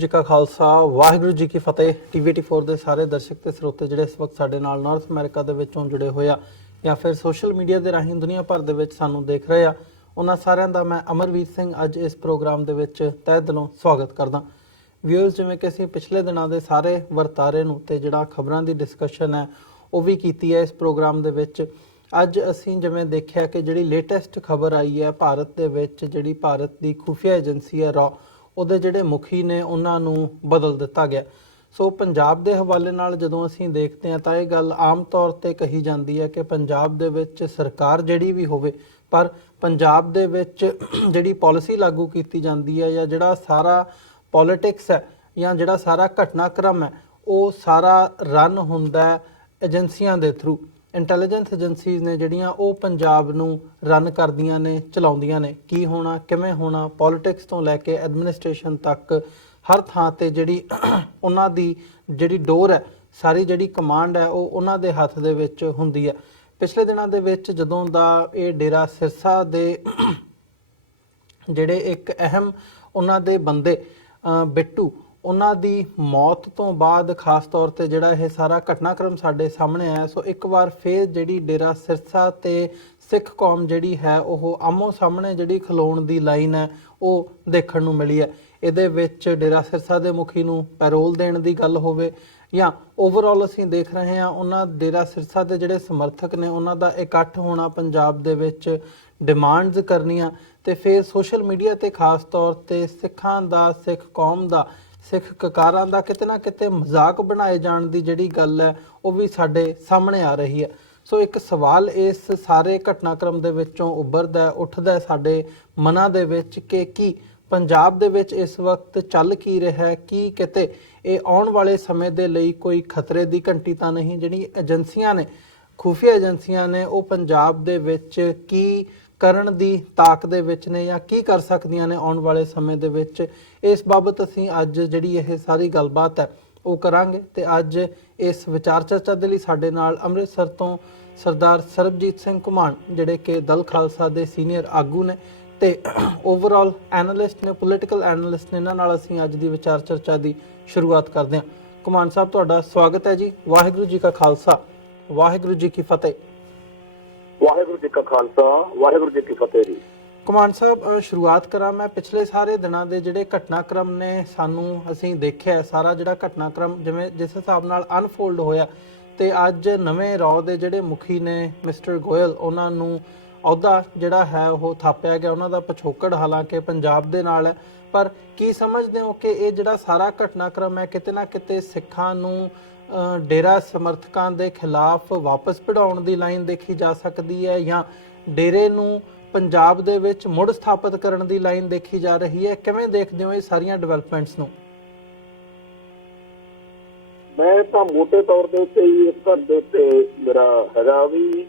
जी का खालसा वाहिगुरू जी की फतेह। TV84 ਦੇ ਸਾਰੇ ਦਰਸ਼ਕ ਤੇ ਸਰੋਤੇ ਜਿਹੜੇ ਇਸ ਵਕਤ ਸਾਡੇ ਨਾਲ ਨਾਰਥ ਅਮਰੀਕਾ ਦੇ ਵਿੱਚੋਂ ਜੁੜੇ ਹੋਏ ਆ ਜਾਂ ਫਿਰ ਸੋਸ਼ਲ ਮੀਡੀਆ ਦੇ ਰਾਹੀਂ ਦੁਨੀਆ ਭਰ ਦੇ ਵਿੱਚ ਸਾਨੂੰ ਦੇਖ ਰਹੇ ਆ, ਉਹਨਾਂ ਸਾਰਿਆਂ ਦਾ ਮੈਂ ਅਮਰਵੀਰ ਸਿੰਘ ਅੱਜ ਇਸ ਪ੍ਰੋਗਰਾਮ ਦੇ ਵਿੱਚ ਤਹਿ ਦਿਲੋਂ ਸਵਾਗਤ ਕਰਦਾ। ਵਿਊਅਰਸ, ਜਿਵੇਂ ਕਿ ਅਸੀਂ ਪਿਛਲੇ ਦਿਨਾਂ ਦੇ ਸਾਰੇ ਵਰਤਾਰੇ ਨੂੰ ਤੇ ਜਿਹੜਾ ਖਬਰਾਂ ਦੀ ਡਿਸਕਸ਼ਨ ਹੈ ਉਹ ਵੀ ਕੀਤੀ ਹੈ ਇਸ ਪ੍ਰੋਗਰਾਮ ਦੇ ਵਿੱਚ। ਅੱਜ ਅਸੀਂ ਜਿਵੇਂ ਦੇਖਿਆ ਕਿ ਜਿਹੜੀ ਲੇਟੈਸਟ ਖਬਰ ਆਈ ਹੈ ਭਾਰਤ ਦੇ ਵਿੱਚ, ਜਿਹੜੀ ਭਾਰਤ ਦੀ ਖੁਫੀਆ ਏਜੰਸੀ ਹੈ ਰॉ, ਉਹਦੇ ਜਿਹੜੇ ਮੁਖੀ ਨੇ ਉਹਨਾਂ ਨੂੰ ਬਦਲ ਦਿੱਤਾ ਗਿਆ। ਸੋ ਪੰਜਾਬ ਦੇ ਹਵਾਲੇ ਨਾਲ ਜਦੋਂ ਅਸੀਂ ਦੇਖਦੇ ਹਾਂ ਤਾਂ ਇਹ ਗੱਲ ਆਮ ਤੌਰ ਤੇ ਕਹੀ ਜਾਂਦੀ ਹੈ ਕਿ ਪੰਜਾਬ ਦੇ ਵਿੱਚ ਸਰਕਾਰ ਜਿਹੜੀ ਵੀ ਹੋਵੇ, ਪਰ ਪੰਜਾਬ ਦੇ ਵਿੱਚ ਜਿਹੜੀ ਪਾਲਿਸੀ ਲਾਗੂ ਕੀਤੀ ਜਾਂਦੀ ਹੈ ਜਾਂ ਜਿਹੜਾ ਸਾਰਾ ਪੋਲਿਟਿਕਸ ਹੈ ਜਾਂ ਜਿਹੜਾ ਸਾਰਾ ਘਟਨਾਕ੍ਰਮ ਹੈ ਉਹ ਸਾਰਾ ਰਨ ਹੁੰਦਾ ਏਜੰਸੀਆਂ ਦੇ ਥਰੂ। ਇੰਟੈਲੀਜੈਂਸ ਏਜੰਸੀਜ਼ ਨੇ ਜਿਹੜੀਆਂ ਉਹ ਪੰਜਾਬ ਨੂੰ ਰਨ ਕਰਦੀਆਂ ਨੇ, ਚਲਾਉਂਦੀਆਂ ਨੇ। ਕੀ ਹੋਣਾ, ਕਿਵੇਂ ਹੋਣਾ, ਪੋਲਿਟਿਕਸ ਤੋਂ ਲੈ ਕੇ ਐਡਮਿਨਿਸਟ੍ਰੇਸ਼ਨ ਤੱਕ ਹਰ ਥਾਂ ਤੇ ਜਿਹੜੀ ਉਹਨਾਂ ਦੀ ਜਿਹੜੀ ਡੋਰ ਹੈ, ਸਾਰੀ ਜਿਹੜੀ ਕਮਾਂਡ ਹੈ ਉਹ ਉਹਨਾਂ ਦੇ ਹੱਥ ਦੇ ਵਿੱਚ ਹੁੰਦੀ ਹੈ। ਪਿਛਲੇ ਦਿਨਾਂ ਦੇ ਵਿੱਚ ਜਦੋਂ ਦਾ ਇਹ ਡੇਰਾ ਸਿਰਸਾ ਦੇ ਜਿਹੜੇ ਇੱਕ ਅਹਿਮ ਉਹਨਾਂ ਦੇ ਬੰਦੇ ਬਿੱਟੂ, ਉਹਨਾਂ ਦੀ ਮੌਤ ਤੋਂ ਬਾਅਦ ਖਾਸ ਤੌਰ ਤੇ ਜਿਹੜਾ ਇਹ ਸਾਰਾ ਘਟਨਾਕ੍ਰਮ ਸਾਡੇ ਸਾਹਮਣੇ ਆਇਆ। ਸੋ ਇੱਕ ਵਾਰ ਫਿਰ ਜਿਹੜੀ ਡੇਰਾ ਸਿਰਸਾ ਤੇ ਸਿੱਖ ਕੌਮ ਜਿਹੜੀ ਹੈ ਉਹ ਆਮੋ ਸਾਹਮਣੇ ਜਿਹੜੀ ਖਲੋਣ ਦੀ ਲਾਈਨ ਹੈ ਉਹ ਦੇਖਣ ਨੂੰ ਮਿਲੀ ਹੈ। ਇਹਦੇ ਵਿੱਚ ਡੇਰਾ ਸਿਰਸਾ ਦੇ ਮੁਖੀ ਨੂੰ ਪੈਰੋਲ ਦੇਣ ਦੀ ਗੱਲ ਹੋਵੇ ਜਾਂ ਓਵਰਆਲ ਅਸੀਂ ਦੇਖ ਰਹੇ ਹਾਂ ਉਹਨਾਂ ਡੇਰਾ ਸਿਰਸਾ ਦੇ ਜਿਹੜੇ ਸਮਰਥਕ ਨੇ ਉਹਨਾਂ ਦਾ ਇਕੱਠ ਹੋਣਾ ਪੰਜਾਬ ਦੇ ਵਿੱਚ, ਡਿਮਾਂਡਸ ਕਰਨੀਆਂ, ਤੇ ਫਿਰ ਸੋਸ਼ਲ ਮੀਡੀਆ ਤੇ ਖਾਸ ਤੌਰ ਤੇ ਸਿੱਖਾਂ ਦਾ, ਸਿੱਖ ਕੌਮ ਦਾ, ਸਿੱਖ ਕਕਾਰਾਂ ਦਾ ਕਿਤੇ ਨਾ ਕਿਤੇ ਮਜ਼ਾਕ ਬਣਾਏ ਜਾਣ ਦੀ ਜਿਹੜੀ ਗੱਲ ਹੈ ਉਹ ਵੀ ਸਾਡੇ ਸਾਹਮਣੇ ਆ ਰਹੀ ਹੈ। ਸੋ ਇੱਕ ਸਵਾਲ ਇਸ ਸਾਰੇ ਘਟਨਾਕ੍ਰਮ ਦੇ ਵਿੱਚੋਂ ਉੱਭਰਦਾ, ਉੱਠਦਾ ਸਾਡੇ ਮਨਾਂ ਦੇ ਵਿੱਚ ਕਿ ਕੀ ਪੰਜਾਬ ਦੇ ਵਿੱਚ ਇਸ ਵਕਤ ਚੱਲ ਕੀ ਰਿਹਾ ਹੈ? ਕੀ ਕਿਤੇ ਇਹ ਆਉਣ ਵਾਲੇ ਸਮੇਂ ਦੇ ਲਈ ਕੋਈ ਖਤਰੇ ਦੀ ਘੰਟੀ ਤਾਂ ਨਹੀਂ? ਜਿਹੜੀ ਏਜੰਸੀਆਂ ਨੇ, ਖੁਫੀਆ ਏਜੰਸੀਆਂ ਨੇ, ਉਹ ਪੰਜਾਬ ਦੇ ਵਿੱਚ ਕੀ ਕਰਨ ਦੀ ਤਾਕ ਦੇ ਵਿੱਚ ਨੇ ਜਾਂ ਕੀ ਕਰ ਸਕਦੀਆਂ ਨੇ ਆਉਣ ਵਾਲੇ ਸਮੇਂ ਦੇ ਵਿੱਚ? ਇਸ ਬਾਬਤ ਅਸੀਂ ਅੱਜ ਜਿਹੜੀ ਇਹ ਸਾਰੀ ਗੱਲਬਾਤ ਹੈ ਉਹ ਕਰਾਂਗੇ। ਤੇ ਅੱਜ ਇਸ ਵਿਚਾਰ ਚਰਚਾ ਦੇ ਲਈ ਸਾਡੇ ਨਾਲ ਅੰਮ੍ਰਿਤਸਰ ਤੋਂ ਸਰਦਾਰ ਸਰਬਜੀਤ ਸਿੰਘ ਘੁਮਾਣ, ਜਿਹੜੇ ਕਿ ਦਲ ਖਾਲਸਾ ਦੇ ਸੀਨੀਅਰ ਆਗੂ ਨੇ ਤੇ ਓਵਰਆਲ ਐਨਾਲਿਸਟ ਨੇ, ਪੋਲੀਟੀਕਲ ਐਨਾਲਿਸਟ ਨੇ। ਇਹਨਾਂ ਨਾਲ ਅਸੀਂ ਅੱਜ ਦੀ ਵਿਚਾਰ ਚਰਚਾ ਦੀ ਸ਼ੁਰੂਆਤ ਕਰਦੇ ਹਾਂ। ਘੁਮਾਣ ਸਾਹਿਬ, ਤੁਹਾਡਾ ਸਵਾਗਤ ਹੈ ਜੀ। ਵਾਹਿਗੁਰੂ ਜੀ ਕਾ ਖਾਲਸਾ, ਵਾਹਿਗੁਰੂ ਜੀ ਕੀ ਫਤਿਹ। ਵਾਹਿਗੁਰੂ ਜੀ ਕਾ ਖਾਲਸਾ, ਵਾਹਿਗੁਰੂ ਜੀ ਕੀ ਫਤਿਹ ਜੀ। ਘੁਮਾਣ ਸਾਹਿਬ, ਸ਼ੁਰੂਆਤ ਕਰਾਂ ਮੈਂ ਪਿਛਲੇ ਸਾਰੇ ਦਿਨਾਂ ਦੇ ਜਿਹੜੇ ਘਟਨਾਕ੍ਰਮ ਨੇ, ਸਾਨੂੰ ਅਸੀਂ ਦੇਖਿਆ ਸਾਰਾ ਜਿਹੜਾ ਘਟਨਾਕ੍ਰਮ ਜਿਵੇਂ ਜਿਸ ਹਿਸਾਬ ਨਾਲ ਅਨਫੋਲਡ ਹੋਇਆ, ਤੇ ਅੱਜ ਨਵੇਂ ਰॉ ਦੇ ਜਿਹੜੇ ਮੁਖੀ ਨੇ ਮਿਸਟਰ ਗੋਇਲ, ਉਹਨਾਂ ਨੂੰ ਅਹੁਦਾ ਜਿਹੜਾ ਹੈ ਉਹ ਥਾਪਿਆ ਗਿਆ। ਉਹਨਾਂ ਦਾ ਪਿਛੋਕੜ ਹਾਲਾਂਕਿ ਪੰਜਾਬ ਦੇ ਨਾਲ ਹੈ, ਪਰ ਕੀ ਸਮਝਦੇ ਹੋ ਕਿ ਇਹ ਜਿਹੜਾ ਸਾਰਾ ਘਟਨਾਕ੍ਰਮ ਹੈ ਕਿਤੇ ਨਾ ਕਿਤੇ ਸਿੱਖਾਂ ਨੂੰ ਡੇਰਾ ਸਮਰਥਕਾਂ ਦੇ ਖਿਲਾਫ ਵਾਪਸ ਭਿੜਾਉਣ ਦੀ ਲਾਈਨ ਦੇਖੀ ਜਾ ਸਕਦੀ ਹੈ ਜਾਂ ਡੇਰੇ ਨੂੰ ਪੰਜਾਬ ਦੇ ਵਿੱਚ ਮੁੜ ਸਥਾਪਿਤ ਕਰਨ ਦੀ ਲਾਈਨ ਦੇਖੀ ਜਾ ਰਹੀ ਹੈ? ਕਿਵੇਂ ਦੇਖਦੇ ਹੋ ਇਹ ਸਾਰੀਆਂ ਡਿਵੈਲਪਮੈਂਟਸ ਨੂੰ? ਮੈਂ ਤਾਂ ਮੋਟੇ ਤੌਰ ਦੇ ਉੱਤੇ ਹੀ ਇਸ ਗੱਲ ਦੇ ਉੱਤੇ ਮੇਰਾ ਹੈਗਾ ਵੀ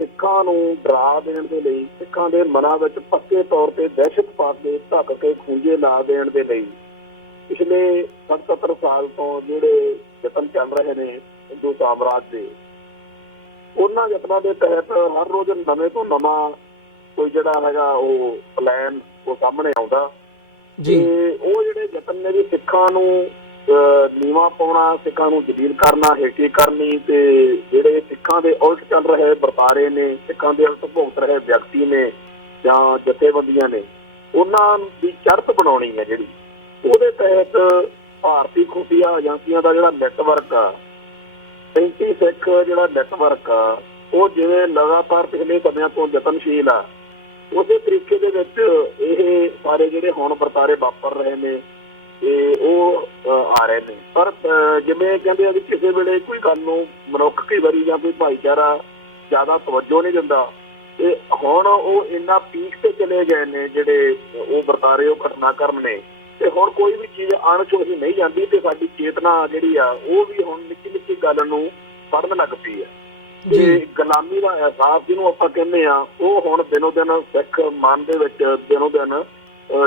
ਸਿੱਖਾਂ ਨੂੰ ਡਰਾ ਦੇਣ ਦੇ ਲਈ, ਸਿੱਖਾਂ ਦੇ ਮਨਾਂ ਵਿੱਚ ਪੱਕੇ ਤੌਰ ਤੇ ਦਹਿਸ਼ਤ ਪਾ ਕੇ ਢੱਕ ਕੇ ਖੂੰਜੇ ਲਾ ਦੇਣ ਦੇ ਲਈ ਪਿਛਲੇ 70 ਸਾਲ ਤੋਂ ਜਿਹੜੇ ਯਤਨ ਚੱਲ ਰਹੇ ਨੇ ਹਿੰਦੂ ਸਾਮਰਾਜ ਦੇ, ਉਹਨਾਂ ਯਤਨਾਂ ਦੇ ਤਹਿਤ ਹਰ ਰੋਜ਼ ਨਵੇਂ ਤੋਂ ਨਵਾਂ ਕੋਈ ਜਿਹੜਾ ਹੈਗਾ ਉਹ ਪਲਾਨ ਉਹ ਸਾਹਮਣੇ ਆਉਂਦਾ ਜੀ। ਉਹ ਜਿਹੜੇ ਯਤਨ ਨੇ ਵੀ ਸਿੱਖਾਂ ਨੂੰ ਨੀਵਾਂ ਪਾਉਣਾ, ਸਿੱਖਾਂ ਨੂੰ ਜਲੀਲ ਕਰਨਾ, ਹੇਠੀ ਕਰਨੀ, ਤੇ ਜਿਹੜੇ ਸਿੱਖਾਂ ਦੇ ਉਲਟ ਚੱਲ ਰਹੇ ਵਰਤਾਰੇ ਨੇ, ਸਿੱਖਾਂ ਦੇ ਉਲਟ ਭੁਗਤ ਰਹੇ ਵਿਅਕਤੀ ਨੇ ਜਾਂ ਜਥੇਬੰਦੀਆਂ ਨੇ, ਉਹਨਾਂ ਦੀ ਚੜ੍ਹਤ ਬਣਾਉਣੀ ਹੈ ਜਿਹੜੀ, ਉਹਦੇ ਤਹਿਤ ਭਾਰਤੀ ਖੁਫੀਆ ਏਜੰਸੀਆਂ ਦਾ ਜਿਹੜਾ ਨੈਟਵਰਕ ਆ, 35 ਸਿੱਖ ਜਿਹੜਾ ਨੈਟਵਰਕ ਆ, ਉਹ ਜਿਵੇਂ ਲਗਾਤਾਰ ਪਿਛਲੇ ਸਮਿਆਂ ਤੋਂ ਯਤਨਸ਼ੀਲ ਆ, ਉਸੇ ਤਰੀਕੇ ਦੇ ਵਿੱਚ ਇਹ ਸਾਰੇ ਜਿਹੜੇ ਹੁਣ ਵਰਤਾਰੇ ਵਾਪਰ ਰਹੇ ਨੇ ਤੇ ਉਹ ਆ ਰਹੇ ਨੇ। ਪਰ ਜਿਵੇਂ ਕਹਿੰਦੇ ਆ ਵੀ ਕਿਸੇ ਵੇਲੇ ਕੋਈ ਗੱਲ ਨੂੰ ਮਨੁੱਖ ਕਈ ਵਾਰੀ ਜਾਂ ਕੋਈ ਭਾਈਚਾਰਾ ਜ਼ਿਆਦਾ ਤਵੱਜੋ ਨਹੀਂ ਦਿੰਦਾ, ਤੇ ਹੁਣ ਉਹ ਇੰਨਾ ਪੀਕ ਤੇ ਚਲੇ ਗਏ ਨੇ ਜਿਹੜੇ ਉਹ ਵਰਤਾਰੇ, ਉਹ ਘਟਨਾਕ੍ਰਮ ਨੇ, ਤੇ ਹੁਣ ਕੋਈ ਵੀ ਚੀਜ਼ ਅਣਚੋਹੀ ਨਹੀਂ ਜਾਂਦੀ ਤੇ ਸਾਡੀ ਚੇਤਨਾ ਜਿਹੜੀ ਆ ਉਹ ਵੀ ਹੁਣ ਨਿੱਕੀ ਨਿੱਕੀ ਗੱਲ ਨੂੰ ਫੜਨ ਲੱਗ ਪਈ ਹੈ। ਤੇ ਗੁਲਾਮੀ ਦਾ ਅਹਿਸਾਸ ਜਿਹਨੂੰ ਆਪਾਂ ਕਹਿੰਦੇ ਆ, ਉਹ ਹੁਣ ਦਿਨੋਂ ਦਿਨ ਸਿੱਖ ਮਨ ਦੇ ਵਿੱਚ ਦਿਨੋਂ ਦਿਨ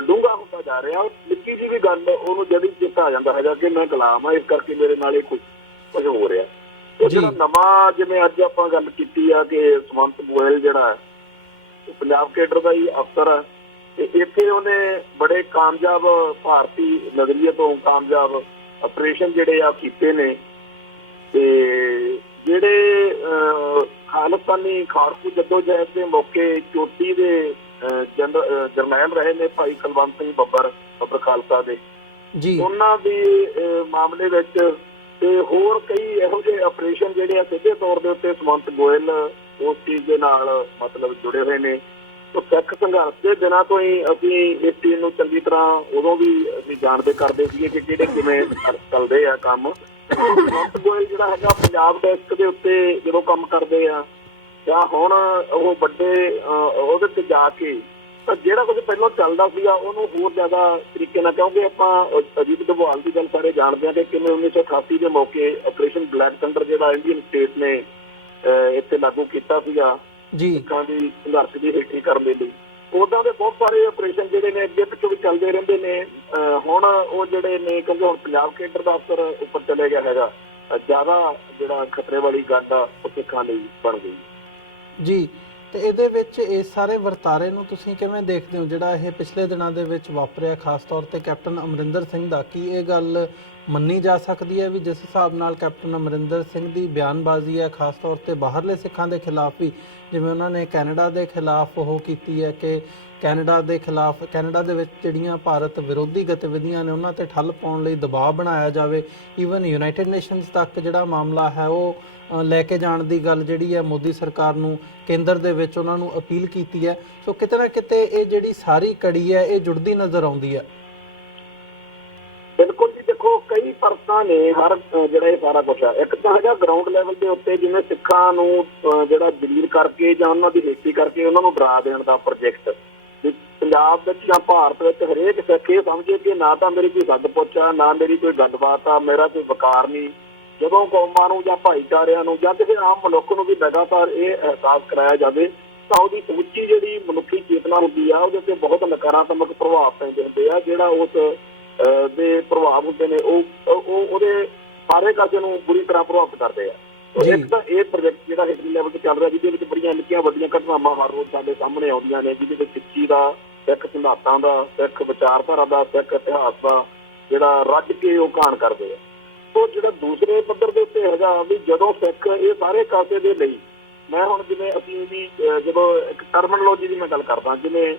ਡੂੰਘਾ ਹੁੰਦਾ ਜਾ ਰਿਹਾ। ਨਿੱਕੀ ਜਿਹੀ ਵੀ ਗੱਲ ਉਹਨੂੰ ਜਦੀ ਚੇਤਾ ਆ ਜਾਂਦਾ ਹੈਗਾ ਕਿ ਮੈਂ ਗੁਲਾਮ ਆ, ਇਸ ਕਰਕੇ ਮੇਰੇ ਨਾਲ ਇਹ ਕੁਝ ਹੋ ਰਿਹਾ। ਉਹ ਜਿਹੜਾ ਨਵਾਂ, ਜਿਵੇਂ ਅੱਜ ਆਪਾਂ ਗੱਲ ਕੀਤੀ ਆ ਕਿ ਸੁਮੰਤ ਗੋਇਲ ਜਿਹੜਾ ਪੰਜਾਬ ਕੇਡਰ ਦਾ ਹੀ ਅਫਸਰ ਆ, ਤੇ ਇੱਥੇ ਉਹਨੇ ਬੜੇ ਕਾਮਯਾਬ ਭਾਰਤੀ ਨਜ਼ਰੀਏ ਤੋਂ ਕਾਮਯਾਬ ਆਪਰੇਸ਼ਨ ਜਿਹੜੇ ਆ ਕੀਤੇ ਨੇ। ਤੇ ਜਿਹੜੇ ਖਾਲਿਸਤਾਨੀ ਖਾੜਕੂ ਜੱਦੋਜਹਿਦ ਦੇ ਮੌਕੇ ਚੋਟੀ ਦੇ ਜਰਨੈਲ ਰਹੇ ਨੇ ਭਾਈ ਕੁਲਵੰਤ ਸਿੰਘ ਬੱਬਰ ਖਾਲਸਾ ਦੇ, ਉਹਨਾਂ ਦੇ ਮਾਮਲੇ ਵਿੱਚ ਤੇ ਹੋਰ ਕਈ ਇਹੋ ਜਿਹੇ ਆਪਰੇਸ਼ਨ ਜਿਹੜੇ ਆ ਸਿੱਧੇ ਤੌਰ ਦੇ ਉੱਤੇ ਸੁਮੰਤ ਗੋਇਲ ਉਸ ਚੀਜ਼ ਦੇ ਨਾਲ ਮਤਲਬ ਜੁੜੇ ਹੋਏ ਨੇ। ਤਾਂ ਸਿੱਖ ਸੰਘਰਸ਼ ਦੇ ਦਿਨਾਂ ਤੋਂ ਹੀ ਅਸੀਂ ਇਸ ਚੀਜ਼ ਨੂੰ ਚੰਗੀ ਤਰ੍ਹਾਂ ਉਦੋਂ ਵੀ ਅਸੀਂ ਜਾਣਦੇ ਕਰਦੇ ਸੀਗੇ ਕਿ ਕਿਹੜੇ ਕਿਵੇਂ ਚੱਲਦੇ ਆ ਕੰਮ। ਸੁਮੰਤ ਗੋਇਲ ਜਿਹੜਾ ਹੈਗਾ ਪੰਜਾਬ ਡੈਸਕ ਦੇ ਉੱਤੇ ਜਦੋਂ ਕੰਮ ਕਰਦੇ ਆ ਜਾਂ ਹੁਣ ਉਹ ਵੱਡੇ ਉਹਦੇ ਤੇ ਜਾ ਕੇ ਤਾਂ ਜਿਹੜਾ ਕੁਝ ਪਹਿਲਾਂ ਚੱਲਦਾ ਸੀਗਾ ਉਹਨੂੰ ਹੋਰ ਜ਼ਿਆਦਾ ਤਰੀਕੇ ਨਾਲ, ਕਿਉਂਕਿ ਆਪਾਂ ਅਜੀਤ ਡੋਭਾਲ ਦੀ ਗੱਲ ਸਾਰੇ ਜਾਣਦੇ ਹਾਂ ਕਿ ਕਿਵੇਂ 1988 ਦੇ ਮੌਕੇ ਆਪਰੇਸ਼ਨ ਬਲੈਕ ਥੰਡਰ ਜਿਹੜਾ ਇੰਡੀਅਨ ਸਟੇਟ ਨੇ ਇੱਥੇ ਲਾਗੂ ਕੀਤਾ ਸੀਗਾ ਸਿੱਖਾਂ ਦੀ ਸੰਘਰਸ਼ ਦੀ ਹੇਠੀ ਕਰਨ ਦੇ ਲਈ। ਉੱਦਾਂ ਦੇ ਬਹੁਤ ਸਾਰੇ ਆਪਰੇਸ਼ਨ ਜਿਹੜੇ ਨੇ ਅੱਗੇ ਪਿੱਛੋਂ ਵੀ ਚੱਲਦੇ ਰਹਿੰਦੇ ਨੇ। ਹੁਣ ਉਹ ਜਿਹੜੇ ਨੇ ਕਿਉਂਕਿ ਹੁਣ ਪੰਜਾਬ ਕੇਂਦਰ ਦਾ ਅਫਸਰ ਉੱਪਰ ਚਲੇ ਗਿਆ ਹੈਗਾ, ਜ਼ਿਆਦਾ ਜਿਹੜਾ ਖਤਰੇ ਵਾਲੀ ਗੱਲ ਆ ਉਹ ਸਿੱਖਾਂ ਲਈ ਬਣ ਗਈ ਜੀ। ਤੇ ਇਹਦੇ ਵਿੱਚ ਇਸ ਸਾਰੇ ਵਰਤਾਰੇ ਨੂੰ ਤੁਸੀਂ ਕਿਵੇਂ ਦੇਖਦੇ ਹੋ ਜਿਹੜਾ ਇਹ ਪਿਛਲੇ ਦਿਨਾਂ ਦੇ ਵਿੱਚ ਵਾਪਰਿਆ, ਖਾਸ ਤੌਰ ਤੇ ਕੈਪਟਨ ਅਮਰਿੰਦਰ ਸਿੰਘ ਦਾ? ਕੀ ਇਹ ਗੱਲ ਮੰਨੀ ਜਾ ਸਕਦੀ ਹੈ ਵੀ ਜਿਸ ਹਿਸਾਬ ਨਾਲ ਕੈਪਟਨ ਅਮਰਿੰਦਰ ਸਿੰਘ ਦੀ ਬਿਆਨਬਾਜ਼ੀ ਹੈ, ਖਾਸ ਤੌਰ ਤੇ ਬਾਹਰਲੇ ਸਿੱਖਾਂ ਦੇ ਖਿਲਾਫ ਵੀ, ਜਿਵੇਂ ਉਹਨਾਂ ਨੇ ਕੈਨੇਡਾ ਦੇ ਖਿਲਾਫ ਉਹ ਕੀਤੀ ਹੈ ਕਿ ਕੈਨੇਡਾ ਦੇ ਵਿੱਚ ਜਿਹੜੀਆਂ ਭਾਰਤ ਵਿਰੋਧੀ ਗਤੀਵਿਧੀਆਂ ਨੇ ਉਹਨਾਂ ਤੇ ਠੱਲ ਪਾਉਣ ਲਈ ਦਬਾਅ ਬਣਾਇਆ ਜਾਵੇ, ਈਵਨ ਯੂਨਾਈਟਿਡ ਨੇਸ਼ਨਸ ਤੱਕ ਜਿਹੜਾ ਮਾਮਲਾ ਹੈ ਉਹ ਲੈ ਕੇ ਜਾਣ ਦੀ ਗੱਲ ਜਿਹੜੀ ਹੈ ਮੋਦੀ ਸਰਕਾਰ ਨੂੰ ਕੇਂਦਰ ਦੇ ਵਿੱਚ ਉਹਨਾਂ ਨੂੰ ਅਪੀਲ ਕੀਤੀ ਹੈ। ਸੋ ਕਿਤੇ ਨਾ ਕਿਤੇ ਇਹ ਜਿਹੜੀ ਸਾਰੀ ਕੜੀ ਹੈ ਇਹ ਜੁੜਦੀ ਨਜ਼ਰ ਆਉਂਦੀ ਹੈ। ਬਿਲਕੁਲ ਜੀ, ਦੇਖੋ ਕਈ ਪਰਤਾਂ ਨੇ ਹਰ ਜਿਹੜਾ ਇਹ ਸਾਰਾ ਕੁਛ ਆ। ਇੱਕ ਤਾਂ ਹੈਗਾ ਗਰਾਊਂਡ ਲੈਵਲ ਦੇ ਉੱਤੇ ਜਿਵੇਂ ਸਿੱਖਾਂ ਨੂੰ ਜਿਹੜਾ ਜਲੀਲ ਕਰਕੇ ਜਾਂ ਉਹਨਾਂ ਦੀ ਹੇਠੀ ਕਰਕੇ ਉਹਨਾਂ ਨੂੰ ਡਰਾ ਦੇਣ ਦਾ ਪ੍ਰੋਜੈਕਟ। ਪੰਜਾਬ ਵਿੱਚ ਜਾਂ ਭਾਰਤ ਵਿੱਚ ਹਰੇਕ ਸਿੱਖ ਇਹ ਸਮਝੇ ਕਿ ਨਾ ਤਾਂ ਮੇਰੀ ਕੋਈ ਸੱਦ ਪੁੱਛ ਆ, ਨਾ ਮੇਰੀ ਕੋਈ ਗੱਲਬਾਤ ਆ, ਮੇਰਾ ਕੋਈ ਵਕਾਰ ਨਹੀਂ। ਜਦੋਂ ਕੌਮਾਂ ਨੂੰ ਜਾਂ ਭਾਈਚਾਰਿਆਂ ਨੂੰ ਜਾਂ ਕਿਸੇ ਆਮ ਮਨੁੱਖ ਨੂੰ ਵੀ ਲਗਾਤਾਰ ਇਹ ਅਹਿਸਾਸ ਕਰਾਇਆ ਜਾਵੇ ਤਾਂ ਉਹਦੀ ਸਮੁੱਚੀ ਜਿਹੜੀ ਮਨੁੱਖੀ ਚੇਤਨਾ ਹੁੰਦੀ ਆ ਉਹਦੇ ਤੇ ਬਹੁਤ ਨਕਾਰਾਤਮਕ ਪ੍ਰਭਾਵ ਪੈਂਦੇ ਹੁੰਦੇ ਆ। ਜਿਹੜਾ ਉਸ ਦੇ ਪ੍ਰਭਾਵ ਹੁੰਦੇ ਨੇ ਉਹ ਉਹਦੇ ਸਾਰੇ ਕਾਸੇ ਨੂੰ ਬੁਰੀ ਤਰ੍ਹਾਂ ਪ੍ਰਭਾਵਿਤ ਕਰਦੇ ਆ। ਇੱਕ ਤਾਂ ਇਹ ਪ੍ਰੋਜੈਕਟ ਜਿਹੜਾ ਹੇਠਲੇ ਲੈਵਲ ਤੇ ਚੱਲ ਰਿਹਾ ਜਿਹਦੇ ਵਿੱਚ ਬੜੀਆਂ ਨਿੱਕੀਆਂ ਵੱਡੀਆਂ ਘਟਨਾਵਾਂ ਹਰ ਰੋਜ਼ ਸਾਡੇ ਸਾਹਮਣੇ ਆਉਂਦੀਆਂ ਨੇ, ਜਿਹਦੇ ਵਿੱਚ ਸਿੱਖੀ ਦਾ, ਸਿੱਖ ਸਿਧਾਂਤਾਂ ਦਾ, ਸਿੱਖ ਵਿਚਾਰਧਾਰਾ ਦਾ, ਸਿੱਖ ਇਤਿਹਾਸ ਦਾ ਜਿਹੜਾ ਰੱਜ ਕੇ ਉਹ ਕਾਣ ਕਰਦੇ ਆ। ਉਹ ਜਿਹੜਾ ਦੂਸਰੇ ਪੱਧਰ ਦੇ ਉੱਤੇ ਹੈਗਾ ਵੀ ਜਦੋਂ ਸਿੱਖ ਇਹ ਸਾਰੇ ਕਾਸੇ ਦੇ ਲਈ, ਮੈਂ ਹੁਣ ਜਿਵੇਂ ਅਸੀਂ ਵੀ ਜਦੋਂ ਇੱਕ ਟਰਮੀਨੋਲੋਜੀ ਦੀ ਮੈਂ ਗੱਲ ਕਰਦਾ, ਜਿਵੇਂ